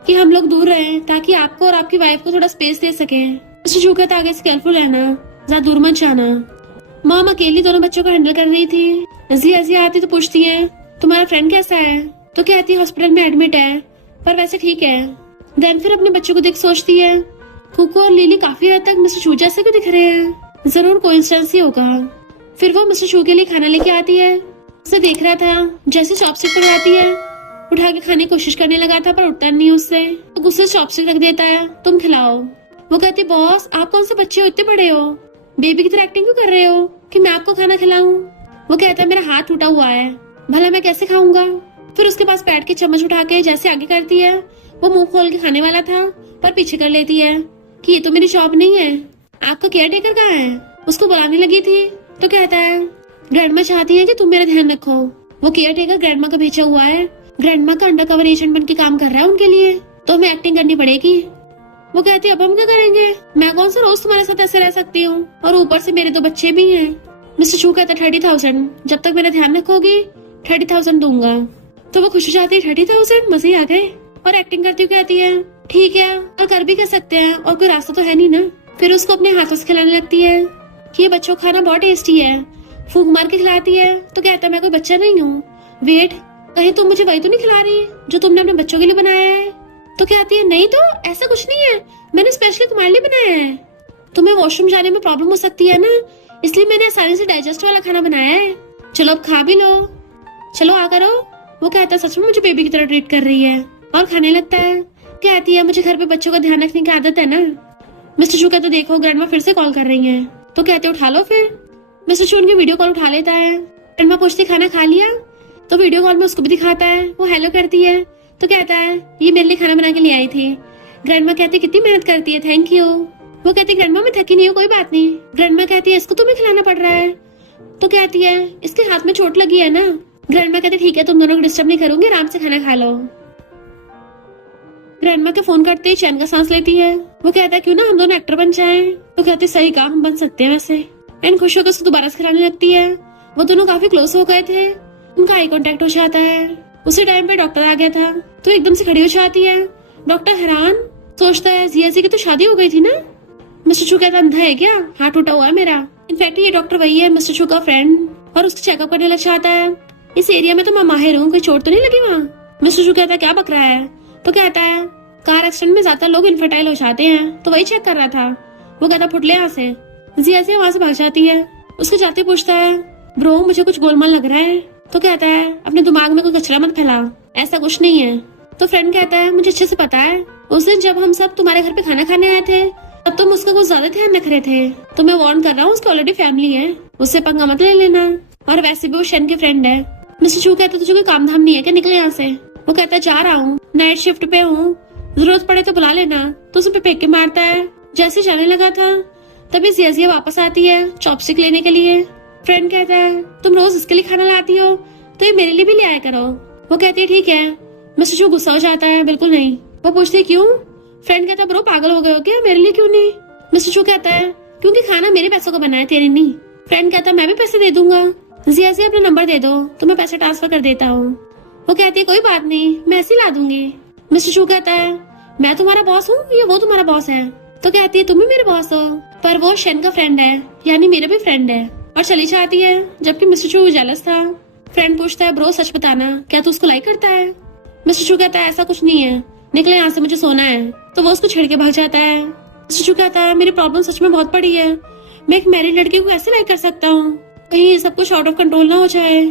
कि हम लोग दूर रहे ताकि आपको और आपकी वाइफ को थोड़ा स्पेस दे सके। मिस्टर शू कहता आगे से केयरफुल रहना, ज्यादा दूर मत जाना। मॉम अकेली दोनों बच्चों को हैंडल कर रही थी। जिया आती तो पूछती है तुम्हारा फ्रेंड कैसा है? तो कहती है हॉस्पिटल में एडमिट है पर वैसे ठीक है। देन फिर अपने बच्चों को देख सोचती है कुकू और लिली काफी हद तक मिस्टर शू जैसे क्यों दिख रहे हैं, जरूर कोइंसिडेंस ही होगा। फिर वो मिस्टर शू के लिए खाना लेके आती है। उसे देख रहा था, जैसे चॉपस्टिक पर आती है उठा के खाने की कोशिश करने लगा था पर उठता नहीं उससे। तो गुस्से से चॉपस्टिक रख देता है, तुम खिलाओ। वो कहती बॉस आप कौन से बच्चे हो, इतने बड़े हो, बेबी की तरह एक्टिंग क्यों कर रहे हो कि मैं आपको खाना खिलाऊं? वो कहता है मेरा हाथ टूटा हुआ है, भला मैं कैसे खाऊंगा? फिर उसके पास बैठ के चम्मच उठा के जैसे आगे करती है, वो मुंह खोल के खाने वाला था पर पीछे कर लेती है कि ये तो मेरी जॉब नहीं है, आपका केयर टेकर कहाँ है? उसको बुलाने लगी थी तो कहता है ग्रैंडमा चाहती है कि तुम मेरा ध्यान रखो। वो केयर टेकर ग्रैंडमा का भेजा हुआ है, ग्रैंडमा का अंडर कवर एजेंट बन के काम कर रहा है उनके लिए, तो हमें एक्टिंग करनी पड़ेगी। वो कहती है अब हम क्या करेंगे, मैं कौन सा रोज तुम्हारे साथ ऐसे रह सकती हूँ, और ऊपर से मेरे 2 बच्चे भी हैं। मिस्टर शू कहता 30,000, जब तक मेरा ध्यान रखोगी 30,000 दूंगा। तो वो खुश हो जाती है 30,000, मजे आ गए। और एक्टिंग करती हुई कहती है ठीक है और कर भी कर सकते हैं और कोई रास्ता तो है नहीं ना। फिर उसको अपने हाथों से खिलाने लगती है कि ये बच्चों खाना बहुत टेस्टी है, फूंक मार के खिलाती है। तो कहता है मैं कोई बच्चा नहीं हूँ, वेट कहीं तुम मुझे वही तो नहीं खिला रही जो तुमने अपने बच्चों के लिए बनाया है? तो कहती है नहीं तो ऐसा कुछ नहीं है, मैंने स्पेशली तुम्हारे लिए बनाया है, तुम्हें वॉशरूम जाने में प्रॉब्लम हो सकती है ना, इसलिए मैंने आसानी से डाइजेस्ट वाला खाना बनाया है, चलो अब खा भी लो, चलो आ करो। वो कहता है सच में मुझे बेबी की तरह ट्रीट कर रही है और खाने लगता है। कहती है मुझे घर पे बच्चों का ध्यान रखने की आदत है ना। मिस्टर शू कहता देखो ग्रैंडमा फिर से कॉल कर रही है। तो कहते उठा लो फिर। मिस्टर शू उनकी वीडियो कॉल उठा लेता है। ग्रैंडमा पूछती खाना खा लिया? तो वीडियो कॉल में उसको भी दिखाता है, वो हेलो करती है। तो कहता है ये मेरे लिए खाना बना के ले आई थी। ग्रैंडमा कहती कितनी मेहनत करती है, थैंक यू। वो कहती ग्रैंडमा मैं थकी नहीं हूँ, कोई बात नहीं। ग्रैंडमा कहती है इसको तुम्हें खिलाना पड़ रहा है। तो कहती है इसके हाथ में चोट लगी है ना। ग्रैंडमा कहती ठीक है तुम दोनों को डिस्टर्ब नहीं करूंगी, आराम से खाना खा लो। ग्रैंडमा के फोन करते ही चैन का सांस लेती है। वो कहता है क्यों ना हम दोनों एक्टर बन जाएं। तो कहती सही कहा, हम बन सकते हैं वैसे। एंड खुश होकर उसे दोबारा से खिलाने लगती है। वो दोनों काफी क्लोज हो गए थे, उनका आई कांटेक्ट हो जाता है। उसी टाइम पे डॉक्टर आ गया था तो एकदम से खड़ी हो जाती है। डॉक्टर हैरान, सोचता है जिया की तो शादी हो गई थी ना। मिस्टर शू कहता अंधा है क्या, हाथ टूटा हुआ है मेरा। इनफैक्ट ये डॉक्टर वही है मिस्टर शू का फ्रेंड, और उसको चेकअप करने लग जाता है। इस एरिया में तो मैं माहिर हूँ, कोई चोट तो नहीं लगी वहाँ? मिस्टर शू कहता क्या बक रहा है? तो कहता है कार एक्सीडेंट में ज्यादा लोग इनफर्टाइल हो जाते हैं, तो वही चेक कर रहा था। वो कहता फुट ले यहाँ से। जिया वहां से भाग जाती है। उसके जाते पूछता है ब्रो मुझे कुछ गोलमाल लग रहा है। तो कहता है अपने दिमाग में कोई कचरा मत फैला, ऐसा कुछ नहीं है। तो फ्रेंड कहता है मुझे अच्छे से पता है, उस दिन जब हम सब तुम्हारे घर पे खाना खाने आए थे तब तुम उसका कुछ ज्यादा ध्यान रख रहे थे। तो मैं वार्न कर रहा हूँ, उसकी ऑलरेडी फैमिली है, उससे पंगा मत ले लेना, और वैसे भी वो शन की फ्रेंड है। मिस्टर शू कहता तुझे कोई काम धाम नहीं है क्या, निकले यहाँ से। वो कहता जा रहा हूँ, नाइट शिफ्ट पे हूँ, जरूरत पड़े तो बुला लेना। तो उसे फेंक के मारता है। जैसे जाने लगा था तभी जिया वापस आती है चॉपस्टिक लेने के लिए। फ्रेंड कहता है तुम रोज उसके लिए खाना लाती हो तो ये मेरे लिए भी ले आया करो। वो कहती है ठीक है। मिस्टर चू गुस्सा हो जाता है, बिल्कुल नहीं। वो पूछती है क्यों? फ्रेंड कहता है ब्रो पागल हो गए हो क्या, मेरे लिए क्यों नहीं? मिस्टर चू कहता है क्योंकि खाना मेरे पैसों का बना है, तेरे नहीं। फ्रेंड कहता है मैं भी पैसे दे दूंगा। जिया से अपना नंबर दे दो तो मैं पैसे ट्रांसफर कर देता हूँ। वो कहती है कोई बात नहीं, मैं ऐसे ही ला दूंगी। मिस्टर चू कहता है मैं तुम्हारा बॉस हूँ या वो तुम्हारा बॉस है? तो कहती है तुम भी मेरे बॉस हो, पर वो शेन का फ्रेंड है, यानी मेरा भी फ्रेंड है, और चली जाती है। जबकि मिस्टर चू जेलस था। फ्रेंड पूछता है ब्रो सच बताना, क्या तू उसको लाइक करता है? मिस्टर चू कहता है ऐसा कुछ नहीं है, निकले यहाँ से, मुझे सोना है। तो वो उसको छेड़ के भाग जाता है। मिस्टर चू कहता है मेरी प्रॉब्लम सच में बहुत बड़ी है, मैं एक मैरिड लड़की को कैसे लाइक कर सकता हूँ, कहीं ये सब कुछ आउट ऑफ कंट्रोल ना हो जाए।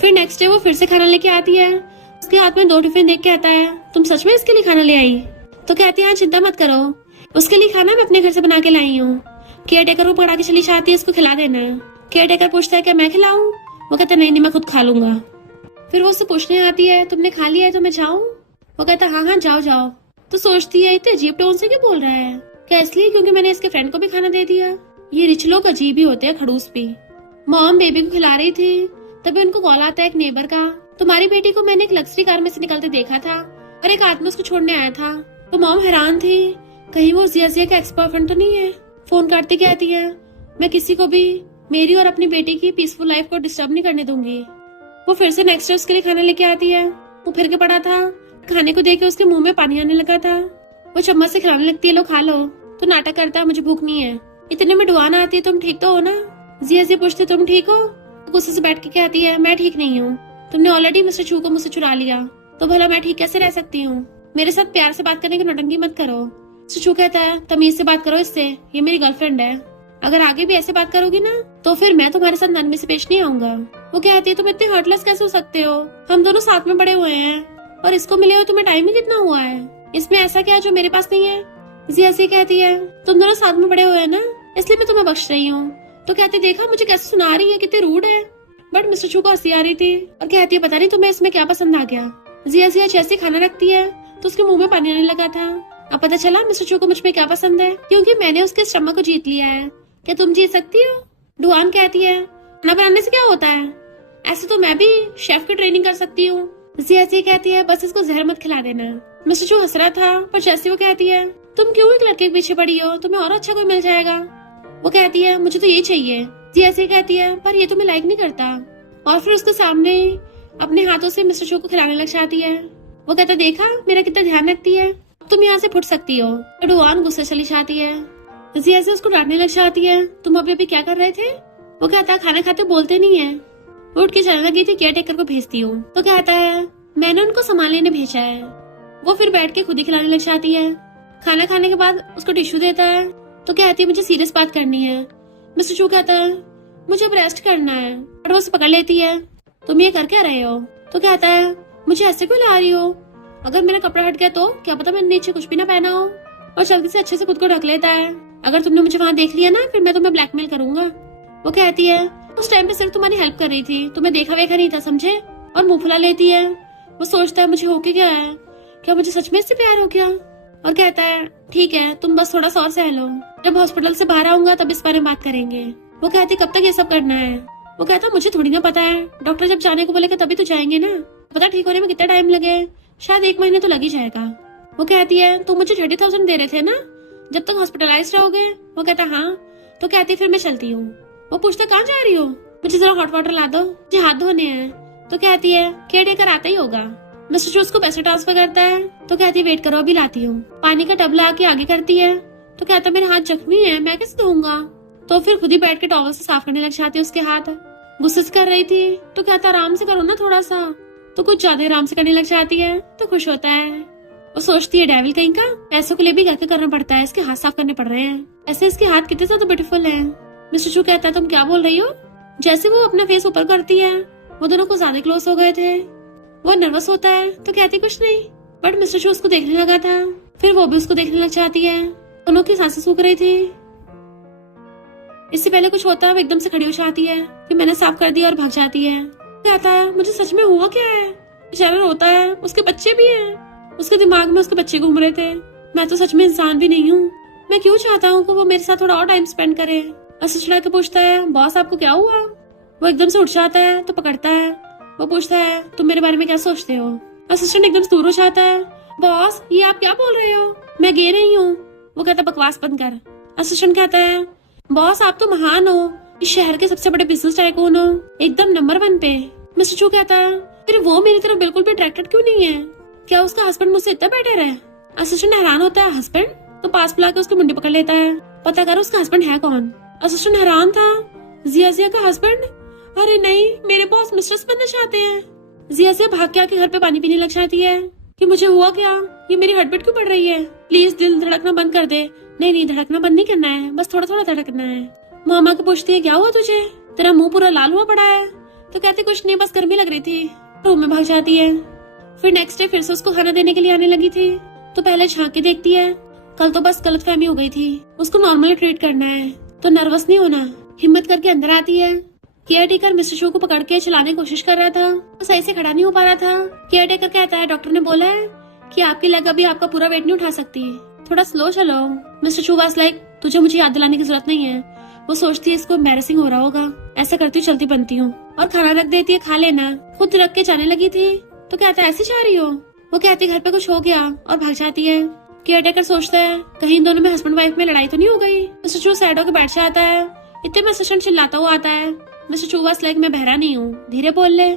फिर नेक्स्ट डे वो फिर से खाना लेके आती है। उसके हाथ में 2 टिफिन देख के आता है तुम सच में इसके लिए खाना ले आई? तो कहती है हाँ चिंता मत करो, उसके लिए खाना मैं अपने घर से बना के लाई हूँ। केयर टेकर को पकड़ा के चली जाती है, इसको खिला देना। केयर टेकर पूछता है क्या मैं खिलाऊं? वो कहता है नहीं मैं खुद खा लूंगा। फिर वो उससे पूछने आती है तुमने खा लिया है तो मैं जाऊं? वो कहता है हाँ जाओ जाओ। तो सोचती है इतने अजीब टोन से क्यों बोल रहा है, क्या इसलिए क्योंकि मैंने इसके फ्रेंड को भी खाना दे दिया? ये रिच लोग अजीब ही होते हैं, खड़ूस भी। मॉम बेबी को खिला रही थी, तभी उनको कॉल आता है एक नेबर का, तुम्हारी बेटी को मैंने एक लग्जरी कार में से निकलते देखा था और एक आदमी उसको छोड़ने आया था। तो मॉम हैरान थी, कहीं वो जिया का एक्स बॉयफ्रेंड तो नहीं है। फोन करती कहती है मैं किसी को भी मेरी और अपनी बेटी की पीसफुल लाइफ को डिस्टर्ब नहीं करने दूंगी। वो फिर से नेक्स्ट डे उसके लिए खाना लेके आती है। वो फिर के पड़ा था, खाने को देख के उसके मुंह में पानी आने लगा था। वो चम्मच से खिलाने लगती है लो खा लो। तो नाटक करता है मुझे भूख नहीं है। इतने में डुआना आती है तुम ठीक तो हो ना? जिया से पूछते तुम ठीक हो? गुस्से से बैठ के कहती है मैं ठीक नहीं हूँ, तुमने ऑलरेडी मिस्टर चू को मुझसे चुरा लिया, तो भला मैं ठीक कैसे रह सकती हूँ? मेरे साथ प्यार से बात करने की नौटंकी मत करो। चू कहता है तमीज से बात करो इससे, ये मेरी गर्लफ्रेंड है, अगर आगे भी ऐसे बात करोगी ना तो फिर मैं तुम्हारे साथ नरमी से पेश नहीं आऊंगा। वो कहती है तुम इतने हर्टलेस कैसे हो सकते हो, हम दोनों साथ में बड़े हुए हैं और इसको मिले हुए तुम्हें टाइम ही कितना हुआ है, इसमें ऐसा क्या जो मेरे पास नहीं है? जिया से कहती है तुम दोनों साथ में बड़े हुए हैं ना, इसलिए मैं तुम्हें बख्श रही हूँ। तो कहती देखा मुझे कैसे सुना रही है, कितनी रूड है। बट मिस्टर चू को हंसी आ रही थी और कहती है पता नहीं तुम्हें इसमें क्या पसंद आ गया। जिया जैसे खाना रखती है तो उसके मुंह में पानी आने लगा था। अब पता चला मिस्टर चू को मुझ में क्या पसंद है, क्योंकि मैंने उसके स्टमक को जीत लिया है। क्या तुम जीत सकती हो? डुआन कहती है खाना बनाने से क्या होता है, ऐसे तो मैं भी शेफ की ट्रेनिंग कर सकती हूँ। जिया कहती है बस इसको जहर मत खिला देना। मिस्टर चू हंस रहा था, पर जैसे वो कहती है तुम क्यों एक लड़के के पीछे पड़ी हो, तुम्हें और अच्छा कोई मिल जाएगा। वो कहती है मुझे तो यही चाहिए। जिया कहती है पर ये तुम्हें लाइक नहीं करता, और फिर उसके सामने अपने हाथों से मिस्टर चू को खिलाने लग जाती है। वो कहता देखा मेरा कितना ध्यान रखती है, तुम यहाँ से फुट सकती हो। तो डुआन गुस्से चली जाती है। जिया उसको डांटने लग जाती है तुम अभी क्या कर रहे थे? वो कहता खाना खाते बोलते नहीं है। वो उठ के चलने लगी थी, केयर टेकर को भेजती हूँ। तो कहता है मैंने उनको सामान लेने भेजा है। वो फिर बैठ के खुद ही खिलाने लग जाती है। खाना खाने के बाद उसको टिश्यू देता है तो कहती है मुझे सीरियस बात करनी है। मिस्टर चू कहता है मुझे अब रेस्ट करना है, और वो उसे पकड़ लेती है तुम ये कर क्या रहे हो? तो कहता है मुझे ऐसे क्यों ला रही हो, अगर मेरा कपड़ा हट गया तो क्या पता मैंने नीचे कुछ भी ना पहना हो। और जल्दी से अच्छे से खुद को ढक लेता है, अगर तुमने मुझे वहाँ देख लिया ना फिर मैं तुम्हें ब्लैकमेल करूंगा। वो कहती है उस टाइम पे सिर्फ तुम्हारी हेल्प कर रही थी, तुम्हें देखा वेखा नहीं था समझे, और मुंह फुला लेती है। वो सोचता है मुझे होके क्या है, क्या मुझे सच में इससे प्यार हो गया? और कहता है ठीक है तुम बस थोड़ा सा और सह लो, जब हॉस्पिटल से बाहर आऊंगा तब इस बारे में बात करेंगे। वो कहती कब तक ये सब करना है? वो कहता मुझे थोड़ी ना पता है, डॉक्टर जब जाने को बोलेगा तभी तो जाएंगे ना, पता ठीक होने में कितना टाइम लगे, शायद 1 महीने तो लग ही जाएगा। वो कहती है तुम मुझे 30,000 दे रहे थे ना जब तक हॉस्पिटलाइज रहोगे? वो कहता हाँ। तो कहती फिर मैं चलती हूँ। वो पूछता कहाँ जा रही हो? मुझे जरा हॉट वाटर ला दो, मुझे हाथ धोने हैं। तो कहती है केयर टेकर आता ही होगा। मिस्टर चू उसको पैसे ट्रांसफर करता है तो कहती है वेट करो अभी लाती हूँ। पानी का टब ला के आगे करती है तो कहता मेरे हाथ जख्मी है, मैं कैसे धोऊंगा? तो फिर खुद ही बैठ के टॉवल से साफ करने लग जाती है उसके हाथ। गुस्से से कर रही थी तो कहता आराम से करो ना थोड़ा सा, तो कुछ ज्यादा आराम से करने लग जाती है तो खुश होता है। वो सोचती है डेविल कहीं का, पैसों के लिए भी घर के करना पड़ता है, इसके हाथ साफ करने पड़ रहे हैं, ऐसे इसके हाथ कितने ज्यादा ब्यूटीफुल हैं। मिस्टर चू कहता है तुम क्या बोल रही हो? जैसे वो अपना फेस ऊपर करती है, वो दोनों को ज्यादा क्लोज हो गए थे। वो नर्वस होता है तो कहती कुछ नहीं, बट मिस्टर चू उसको देखने लगा था, फिर वो भी उसको देखने लग जाती है। दोनों की सांसें सूख रही थी। इससे पहले कुछ होता है वो एकदम से खड़ी हो जाती है कि मैंने साफ कर दिया और भाग जाती है। कहता है मुझे सच में हुआ क्या है? बेचारा रोता है, उसके बच्चे भी हैं, उसके दिमाग में उसके बच्चे घूम रहे थे। मैं तो सच में इंसान भी नहीं हूँ, मैं क्यों चाहता हूँ कि वो मेरे साथ थोड़ा और टाइम स्पेंड करे। और चिढ़ा के पूछता है बॉस आपको क्या हुआ? वो एकदम से उठ जाता है तो पकड़ता है। वो पूछता है तुम मेरे बारे में क्या सोचते हो। असिस्टेंट एकदम से दूर हो जाता है। बॉस ये आप क्या बोल रहे हो, मैं गे रही हूँ। वो कहता बकवास बंद कर। असिस्टेंट कहता है बॉस आप तो महान हो, इस शहर के सबसे बड़े बिजनेस टाइकून हो, एकदम नंबर 1 पे। मिस्टर चू कहता है फिर वो मेरी तरफ बिल्कुल भी अट्रैक्टेड क्यों नहीं है, क्या उसका हस्बैंड मुझसे इतना बेटर है। असिस्टेंट हैरान होता है हस्बैंड, तो पास बुला के उसकी मुंडी पकड़ लेता है, पता करो उसका हस्बैंड है कौन। असिस्टेंट हैरान था, जिया का हस्बैंड? अरे नहीं, मेरे बॉस मिस्ट्रेस बनना चाहते हैं। जिया भाग के आके घर पे पानी पीने लग जाती है कि मुझे हुआ क्या, ये मेरी हार्ट बीट क्यों बढ़ रही है, प्लीज दिल धड़कना बंद कर दे। नहीं धड़कना बंद नहीं करना है, बस थोड़ा थोड़ा धड़कना है। मामा को पूछती है क्या हुआ तुझे, तेरा मुंह पूरा लाल हुआ पड़ा है। तो कहती कुछ नहीं, बस गर्मी लग रही थी। रूम में भाग जाती है। फिर नेक्स्ट डे फिर से उसको खाना देने के लिए आने लगी थी, तो पहले झांक के देखती है, कल तो बस गलतफहमी हो गई थी, उसको नॉर्मली ट्रीट करना है, तो नर्वस नहीं होना। हिम्मत करके अंदर आती है। केयर टेकर मिस्टर शो को पकड़ के चलाने की कोशिश कर रहा था, वो सही से खड़ा नहीं हो पा रहा था। केयर टेकर कहता है डॉक्टर ने बोला है कि आपकी लेग अभी आपका पूरा वेट नहीं उठा सकती, थोड़ा स्लो चलो। मिस्टर शू वाज लाइक तुझे मुझे याद दिलाने की जरूरत नहीं है। वो सोचती है इसको एम्बैरेसिंग हो रहा होगा, ऐसा करती हूँ चलती बनती हूँ, और खाना रख देती है, खा लेना। खुद रख के जाने लगी थी तो कहता है ऐसे जा रही हो। वो कहती घर पे कुछ हो गया और भाग जाती है। केयर टेकर सोचता है कहीं इन दोनों में हस्बैंड वाइफ में लड़ाई तो नहीं हो गई। मिस्टर चू सैड होकर बैठ जाता है। इतने में असिस्टेंट चिल्लाता हुआ आता है। मिस्टर चू वाज लाइक मैं बहरा नहीं हूँ, धीरे बोल ले।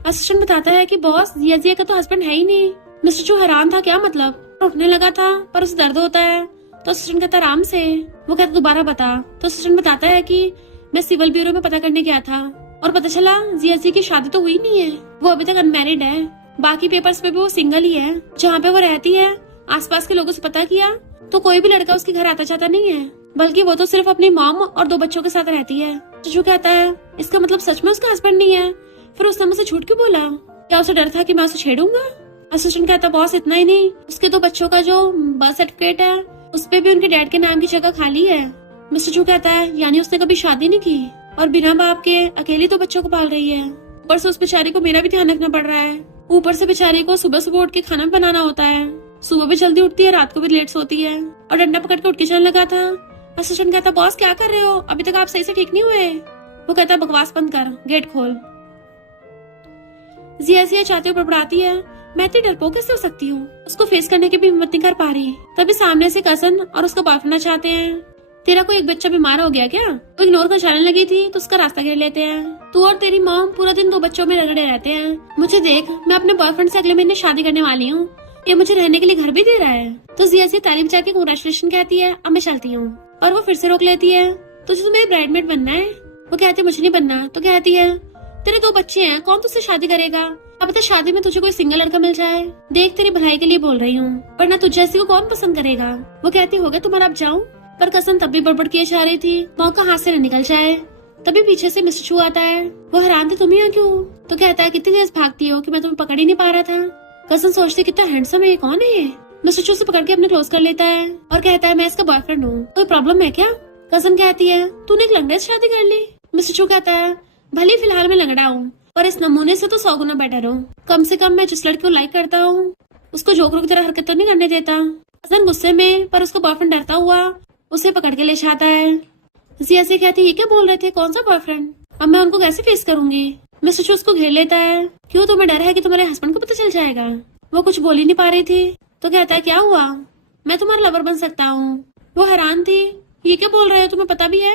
असिस्टेंट बताता है कि बॉस जिया का तो हस्बैंड है ही नहीं। मिस्टर चू हैरान था, क्या मतलब। उठने लगा था पर उसे दर्द होता है, तो असिस्टेंट कहता आराम से। वो कहता दोबारा बता। तो असिस्टेंट बताता है कि मैं सिविल ब्यूरो में पता करने गया था और पता चला जिया की शादी तो हुई नहीं है, वो अभी तक अनमैरिड है। बाकी पेपर्स पे भी वो सिंगल ही है। जहाँ पे वो रहती है आसपास के लोगों से पता किया तो कोई भी लड़का उसके घर आता जाता नहीं है, बल्कि वो तो सिर्फ अपनी मॉम और 2 बच्चों के साथ रहती है। चचू कहता है इसका मतलब सच में उसका हस्बैंड नहीं है, फिर उसने मुझसे झूठ क्यों बोला, क्या उसे डर था कि मैं उसे छेड़ूंगा। असिस्टेंट कहता बॉस इतना ही नहीं, उसके 2 बच्चों का जो बर्थ सर्टिफिकेट है उस पे भी उनके डैड के नाम की जगह खाली है। मिस्टर चू कहता है यानी उसने कभी शादी नहीं की और बिना बाप के अकेली 2 बच्चों को पाल रही है। ऊपर से उस बेचारी को मेरा भी ध्यान रखना पड़ रहा है। ऊपर से बेचारी को सुबह सुबह उठ के खाना बनाना होता है, सुबह भी जल्दी उठती है, रात को भी लेट सोती है, और डंडा पकड़ के उठ के चलने लगा था। असिस्टेंट कहता बॉस क्या कर रहे हो, अभी तक आप सही से ठीक नहीं हुए। वो कहता बकवास बंद कर, गेट खोल। जिया चाहते हुए बड़बड़ाती है मैं इतनी डरपोक कैसे हो सकती हूँ, उसको फेस करने की भी हिम्मत नहीं कर पा रही। तभी सामने से कजन और उसका बॉयफ्रेंड चाहते हैं। तेरा कोई एक बच्चा बीमार हो गया क्या, तो इग्नोर कर जाने लगी थी तो उसका रास्ता घेर लेते हैं। तू और तेरी मॉम पूरा दिन 2 बच्चों में रगड़े रहते हैं। मुझे देख, मैं अपने बॉयफ्रेंड से अगले महीने शादी करने वाली हूँ, ये मुझे रहने के लिए घर भी दे रहा है। तो जिया से तालीम जाके कांग्रेचुलेशन कहती है, अब मैं चलती हूँ। और वो फिर से रोक लेती है, तुझे तो मेरी ब्राइडमेड बनना है। वो कहती है मुझे नहीं बनना। तो कहती है तेरे 2 बच्चे हैं, कौन तुझसे शादी करेगा, अब तो शादी में तुझे कोई सिंगल लड़का मिल जाए। देख तेरी भलाई के लिए बोल रही हूँ, वरना तुझ जैसी को कौन पसंद करेगा। वो कहती हो गया तुम्हारा, अब जाऊँ। पर कसम तब भी बड़बड़ किए जा रही थी, मौका हाथ से न निकल जाए। तभी पीछे से मिस्टर चू आता है। वो हैरान थे तुम यहाँ क्यों। तो कहता है कितनी तेज भागती हो कि मैं तुम्हें पकड़ ही नहीं पा रहा था। कसम सोचती कितना हैंडसम है, ये कौन है ये। मिस्टर चू से पकड़ के अपने क्लोज कर लेता है और कहता है मैं इसका बॉयफ्रेंड हूँ, कोई प्रॉब्लम है क्या। कसम कहती है तूने एक लंगड़े से शादी कर ली। मिस्टर चू कहता है भले फिलहाल मैं लंगड़ा हूँ पर इस नमूने से तो 100 गुना बेटर हूँ। कम से कम मैं जिस लड़की को लाइक करता हूँ उसको जोकरों की तरह हरकत तो नहीं करने देता। हसन गुस्से में पर उसका बॉयफ्रेंड डरता हुआ उसे पकड़ के ले जाता है। जिया से कहती ये क्या बोल रहे थे, कौन सा बॉयफ्रेंड, अब मैं उनको कैसे फेस करूंगी। मिस्टर चू उसको घेर लेता है, क्यों तुम्हें डर है कि तुम्हारे हस्बैंड को पता चल जाएगा। वो कुछ बोल ही नहीं पा रही थी तो कहता है क्या हुआ, मैं तुम्हारा लवर बन सकता हूँ। वो हैरान थी, ये क्या बोल रहे हो, तुम्हें पता भी है।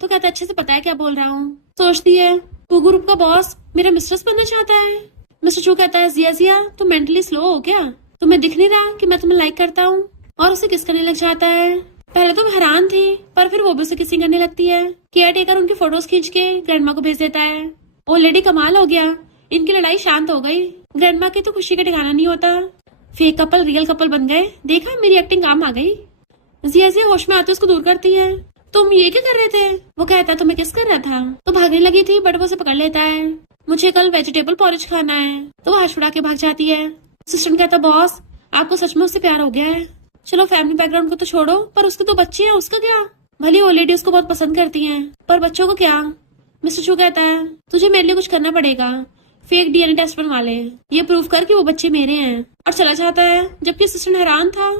तो कहता है अच्छे से पता है क्या बोल रहा हूँ। सोचती है तू ग्रुप का बॉस मेरा मिस्ट्रेस बनना चाहता है। मिस्टर चू कहता है जिया तुम मेंटली स्लो हो क्या, तुम्हें दिख नहीं रहा कि मैं तुम्हें लाइक करता हूँ, और उसे किस करने लग जाता है। पहले तो हैरान थी पर फिर वो भी उसे किसिंग करने लगती है। केयर टेकर उनकी फोटोज खींच के ग्रैंडमा को भेज देता है। ऑलरेडी कमाल हो गया, इनकी लड़ाई शांत हो गई। ग्रैंडमा की तो खुशी का ठिकाना नहीं होता, फेक कपल रियल कपल बन गए। देखा मेरी एक्टिंग काम आ गई। जिया होश में आते उसको दूर करती है, तुम ये क्या कर रहे थे। वो कहता तुम्हें किस कर रहा था। तो भागने लगी थी बट वो उसे पकड़ लेता है, मुझे कल वेजिटेबल पॉरेज खाना है। तो वो हाथ छुड़ा के भाग जाती है। असिस्टेंट कहता बॉस आपको सच में उससे प्यार हो गया है। चलो फैमिली बैकग्राउंड को तो छोड़ो, पर उसके 2 बच्चे हैं, उसका क्या। भले वो लेडी उसको बहुत पसंद करती हैं, पर बच्चों को क्या। मिस्टर चू कहता है तुझे मेरे लिए कुछ करना पड़ेगा, फेक डीएनए टेस्ट बनवा ले, ये प्रूव कर कि वो बच्चे मेरे हैं, और चला जाता है। जबकि असिस्टेंट हैरान था।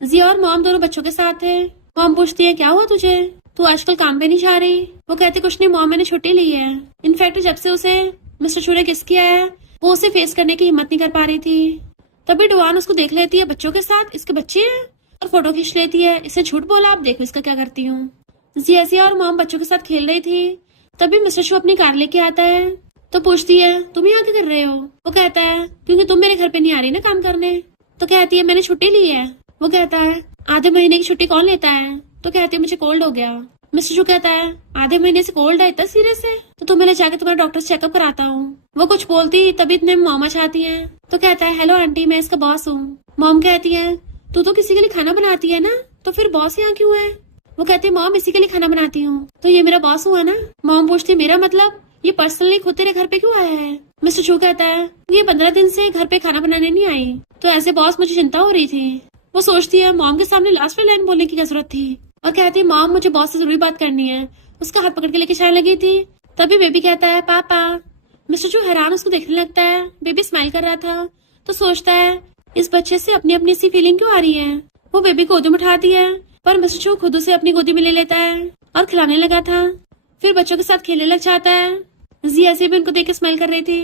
जिया और मॉम दोनों बच्चों के साथ थे। मॉम पूछती है क्या हुआ तुझे। तू आजकल काम पे नहीं जा रही? वो कहती कुछ नहीं मॉम, मैंने छुट्टी ली है। इनफैक्ट जब से उसे मिस्टर चू ने किस किया है वो उसे फेस करने की हिम्मत नहीं कर पा रही थी। तभी डुआन उसको देख लेती है बच्चों के साथ, इसके बच्चे हैं, और फोटो खींच लेती है। इसे झूठ बोला, आप देखो इसका क्या करती हूँ। जियाजिया और मॉम बच्चों के साथ खेल रही थी। तभी मिस्टर चू अपनी कार लेके आता है तो पूछती है तुम यहाँ क्या कर रहे हो? वो कहता है क्योंकि तुम मेरे घर पे नहीं आ रही ना काम करने। तो कहती है मैंने छुट्टी ली है। वो कहता है आधे महीने की छुट्टी कौन लेता है? तो कहती है मुझे कोल्ड हो गया। मिस्टर चू कहता है आधे महीने से कोल्ड है, इतना सीरियस है? तो तुम्हें ले जाके तुम्हारा डॉक्टर से चेकअप कराता हूँ। वो कुछ बोलती तभी इतने मॉम चाहती है। तो कहता है हेलो आंटी, मैं इसका बॉस हूँ। मॉम कहती है तू तो किसी के लिए खाना बनाती है ना, तो फिर बॉस यहाँ क्यों है? वो कहती है मॉम इसी के लिए खाना बनाती हूँ, तो ये मेरा बॉस हुआ ना। मॉम पूछती मेरा मतलब ये पर्सनली खुद तेरे घर पे क्यों आया है? मिस्टर चू कहता है ये 15 दिन से घर पे खाना बनाने नहीं आई, तो ऐसे बॉस मुझे चिंता हो रही थी। वो सोचती है मॉम के सामने लास्ट में लाइन बोलने की क्या जरूरत थी, और कहती है मॉम मुझे बॉस से जरूरी बात करनी है। उसका हाथ पकड़ के लेके जाने लगी थी। तभी बेबी कहता है पापा। मिस्टर चू हैरान उसको देखने लगता है। बेबी स्माइल कर रहा था तो सोचता है इस बच्चे से अपनी अपनी सी फीलिंग क्यों आ रही है। वो बेबी गोदी में उठाती है पर मिस्टर चू खुद उसे अपनी गोदी में ले लेता है और खिलाने लगा था। फिर बच्चों के साथ खेलने लग जाता है। जिया से भी उनको देख के स्माइल कर रही थी।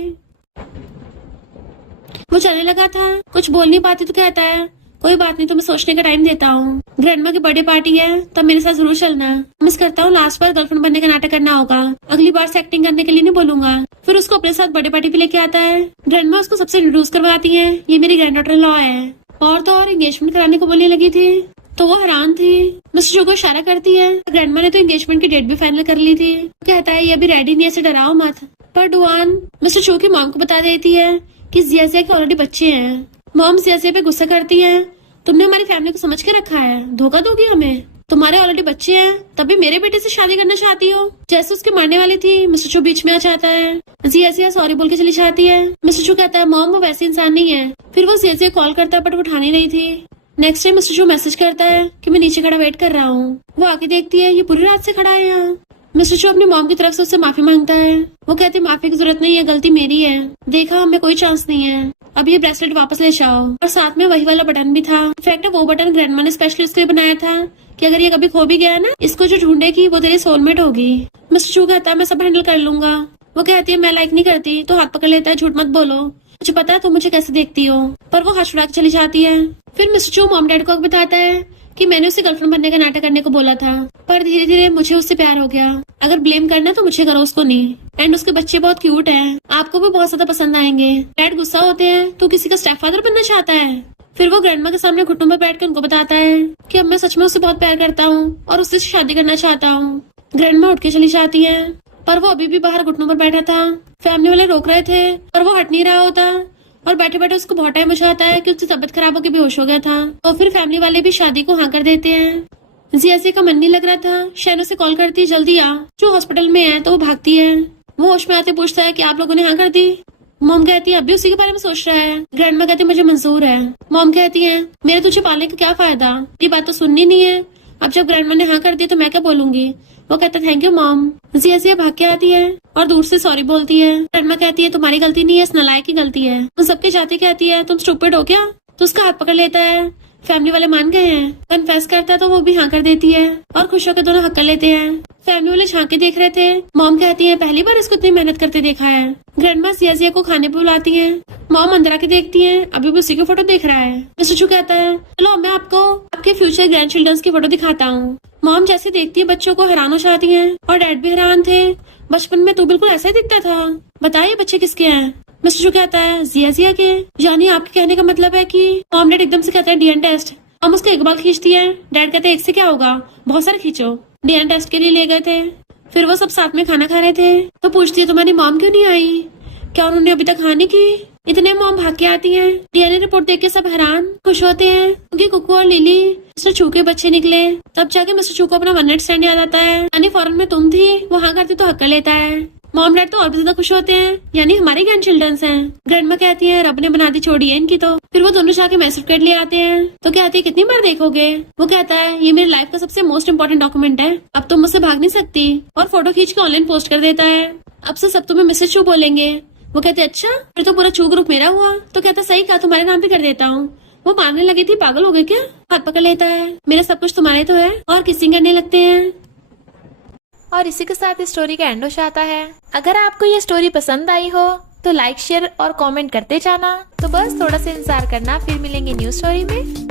वो चलने लगा था, कुछ बोल नहीं पाती तो कहता है कोई बात नहीं, तुम्हें सोचने का टाइम देता हूँ। ग्रैंडमा की बर्थडे पार्टी है तब मेरे साथ जरूर चलना। मिस करता हूँ लास्ट बार गर्लफ्रेंड बनने का नाटक करना होगा, अगली बार से एक्टिंग करने के लिए नहीं बोलूंगा। फिर उसको अपने साथ बर्थडे पार्टी पे लेके आता है। ग्रैंडमा उसको सबसे इंट्रोड्यूस करवाती है, ये मेरी ग्रैंड डॉटर लॉ है। और तो और एंगेजमेंट कराने को बोलने लगी थी तो वो हैरान थी। मिस्टर चू को इशारा करती है, ग्रैंडमा ने तो एंगेजमेंट की डेट भी फाइनल कर ली थी। कहता है ये अभी रेडी नहीं है, ऐसे डराओ मत। पर डुआन मिस्टर चू की मॉम को बता देती है कि जियाजिया के ऑलरेडी बच्चे हैं। मॉम जियाजिया पे गुस्सा करती है, तुमने हमारी फैमिली को समझ के रखा है, धोखा दोगी हमें? तुम्हारे ऑलरेडी बच्चे हैं तभी मेरे बेटे से शादी करना चाहती हो? जैसे उसके मारने वाली थी मिस्टर चू बीच में आ जाता है। जियाजिया सॉरी बोल के चली जाती है। मिस्टर चू कहता है मॉम वो वैसे इंसान नहीं है। फिर वो जियाजिया कॉल करता है बट वो उठा नहीं रही थी। नेक्स्ट टाइम मिस्टर चू मैसेज करता है कि मैं नीचे खड़ा वेट कर रहा हूँ। वो आके देखती है ये पूरी रात से खड़ा है यहाँ। मिस्टर चू अपनी मॉम की तरफ से उससे माफी मांगता है। वो कहते हैं माफी की जरूरत नहीं है, गलती मेरी है, देखा हमें कोई चांस नहीं है, अब ये ब्रेसलेट वापस ले जाओ। और साथ में वही वाला बटन भी था। इनफैक्ट वो बटन ग्रैंडमा ने स्पेशली उसके लिए बनाया था कि अगर ये कभी खो भी गया ना, इसको जो ढूंढेगी वो तेरी सोलमेट होगी। मिस्टर चू कहता है मैं सब हैंडल कर लूंगा। वो कहती है मैं लाइक नहीं करती, तो हाथ पकड़ लेता है, झूठ मत बोलो, मुझे पता है तुम मुझे कैसे देखती हो। पर वो हाथ छुड़ा के चली जाती है। फिर मिस्टर चू मॉम डैड को बताता है कि मैंने उसे गर्लफ्रेंड बनने का नाटक करने को बोला था, पर धीरे धीरे मुझे उससे प्यार हो गया। अगर ब्लेम करना तो मुझे करो, उसको नहीं। एंड उसके बच्चे बहुत क्यूट हैं, आपको भी बहुत ज्यादा पसंद आएंगे। डैड गुस्सा होते हैं तो किसी का स्टेप फादर बनना चाहता है। फिर वो ग्रैंडमा के सामने घुटनों पर बैठ कर उनको बताता है कि अब मैं सच में उससे बहुत प्यार करता हूँ और उससे शादी करना चाहता हूँ। ग्रैंडमा उठ के चली जाती है पर वो अभी भी बाहर घुटनों पर बैठा था। फैमिली वाले रोक रहे थे पर वो हट नहीं रहा होता और बैठे बैठे उसको बहुत टाइम हो जाता है कि उसकी तबीयत खराब होकर बेहोश हो गया था। और फिर फैमिली वाले भी शादी को हाँ कर देते हैं। जियाजिया का मन नहीं लग रहा था। शैनो से कॉल करती है जल्दी आ, जो हॉस्पिटल में है, तो वो भागती है। वो होश में आते पूछता है कि आप लोगों ने हाँ कर दी? मॉम कहती है अब भी उसी के बारे में सोच रहा है। ग्रैंडमा कहती है मुझे मंजूर है। मॉम कहती है मेरे तुझे पालने का क्या फायदा, ये बात तो सुननी नहीं है। अब जब ग्रैंडमा ने हाँ कर दी तो मैं क्या बोलूंगी। वो कहता है थैंक यू मॉम। जियाजिया भाग के आती है और दूर से सॉरी बोलती है। ग्रैंडमा कहती है तुम्हारी गलती नहीं है, इस नालायक की गलती है। उन सबके जाती कहती है तुम स्टूपिड हो क्या? तो उसका हाथ पकड़ लेता है। फैमिली वाले मान गए हैं। कन्फेस करता है तो वो भी हाँ कर देती है और खुश होकर दोनों हक कर लेते हैं। फैमिली वाले झांक के देख रहे थे। मॉम कहती है पहली बार इसको इतनी मेहनत करते देखा है। ग्रैंडमा जियाजिया को खाने पे बुलाती है। मॉम अंदर आके देखती है, अभी भी उसी की फोटो देख रहा है। मिस्टर चू कहता है चलो मैं आपको आपके फ्यूचर ग्रैंड चिल्ड्रंस की फोटो दिखाता हूँ। मॉम जैसे देखती है बच्चों को हैरान हो जाती है और डैड भी हैरान थे। बचपन में तू बिल्कुल ऐसा ही दिखता था, बताइए बच्चे किसके हैं? मिस्टर चू कहता है जियाजिया के। यानी आपके कहने का मतलब है कि मॉम डैड एकदम से कहते हैं डीएनए टेस्ट। हम उसका एक बार खींचती है। डैड कहते हैं एक से क्या होगा, बहुत सारे खींचो। डीएनए टेस्ट के लिए ले गए थे। फिर वो सब साथ में खाना खा रहे थे तो पूछती है तुम्हारी मॉम क्यों नहीं आई, क्या उन्होंने अभी तक खाने की? इतने मॉम भाग के आती हैं। डीएनए रिपोर्ट देख के सब हैरान खुश होते हैं क्योंकि कुकू और लिली मिस्टर चू के बच्चे निकले। तब जाके मिस्टर चू को अपना वन नाइट स्टैंड याद आता है। यानी फॉरेन में तुम थी, वो हाँ करती तो हक कर लेता है। मॉम डैड तो और भी ज्यादा खुश होते हैं, यानी हमारे ग्रैंड चिल्ड्रंस हैं। ग्रैंडमा कहती है रब ने बना दी छोड़ी है इनकी तो। फिर वो दोनों जाके मैसेज कर ले आते हैं तो कहती है कितनी बार देखोगे? वो कहता है ये मेरी लाइफ का सबसे मोस्ट इम्पोर्टेंट डॉक्यूमेंट है, अब तुम मुझसे भाग नहीं सकती। और फोटो खींच के ऑनलाइन पोस्ट कर देता है। अब से सब तुम्हें मिसेज चू बोलेंगे। वो कहते अच्छा फिर तो पूरा चू ग्रुप मेरा हुआ। तो कहता सही कहा, तुम्हारे नाम भी कर देता हूँ। वो मांगने लगी थी पागल हो गए क्या? हाथ पकड़ लेता है, मेरा सब कुछ तुम्हारे तो है। और किसिंग करने लगते हैं। और इसी के साथ इस स्टोरी का एंड हो जाता है। अगर आपको ये स्टोरी पसंद आई हो तो लाइक, शेयर और कमेंट करते जाना। तो बस थोड़ा सा इंतजार करना, फिर मिलेंगे न्यू स्टोरी में।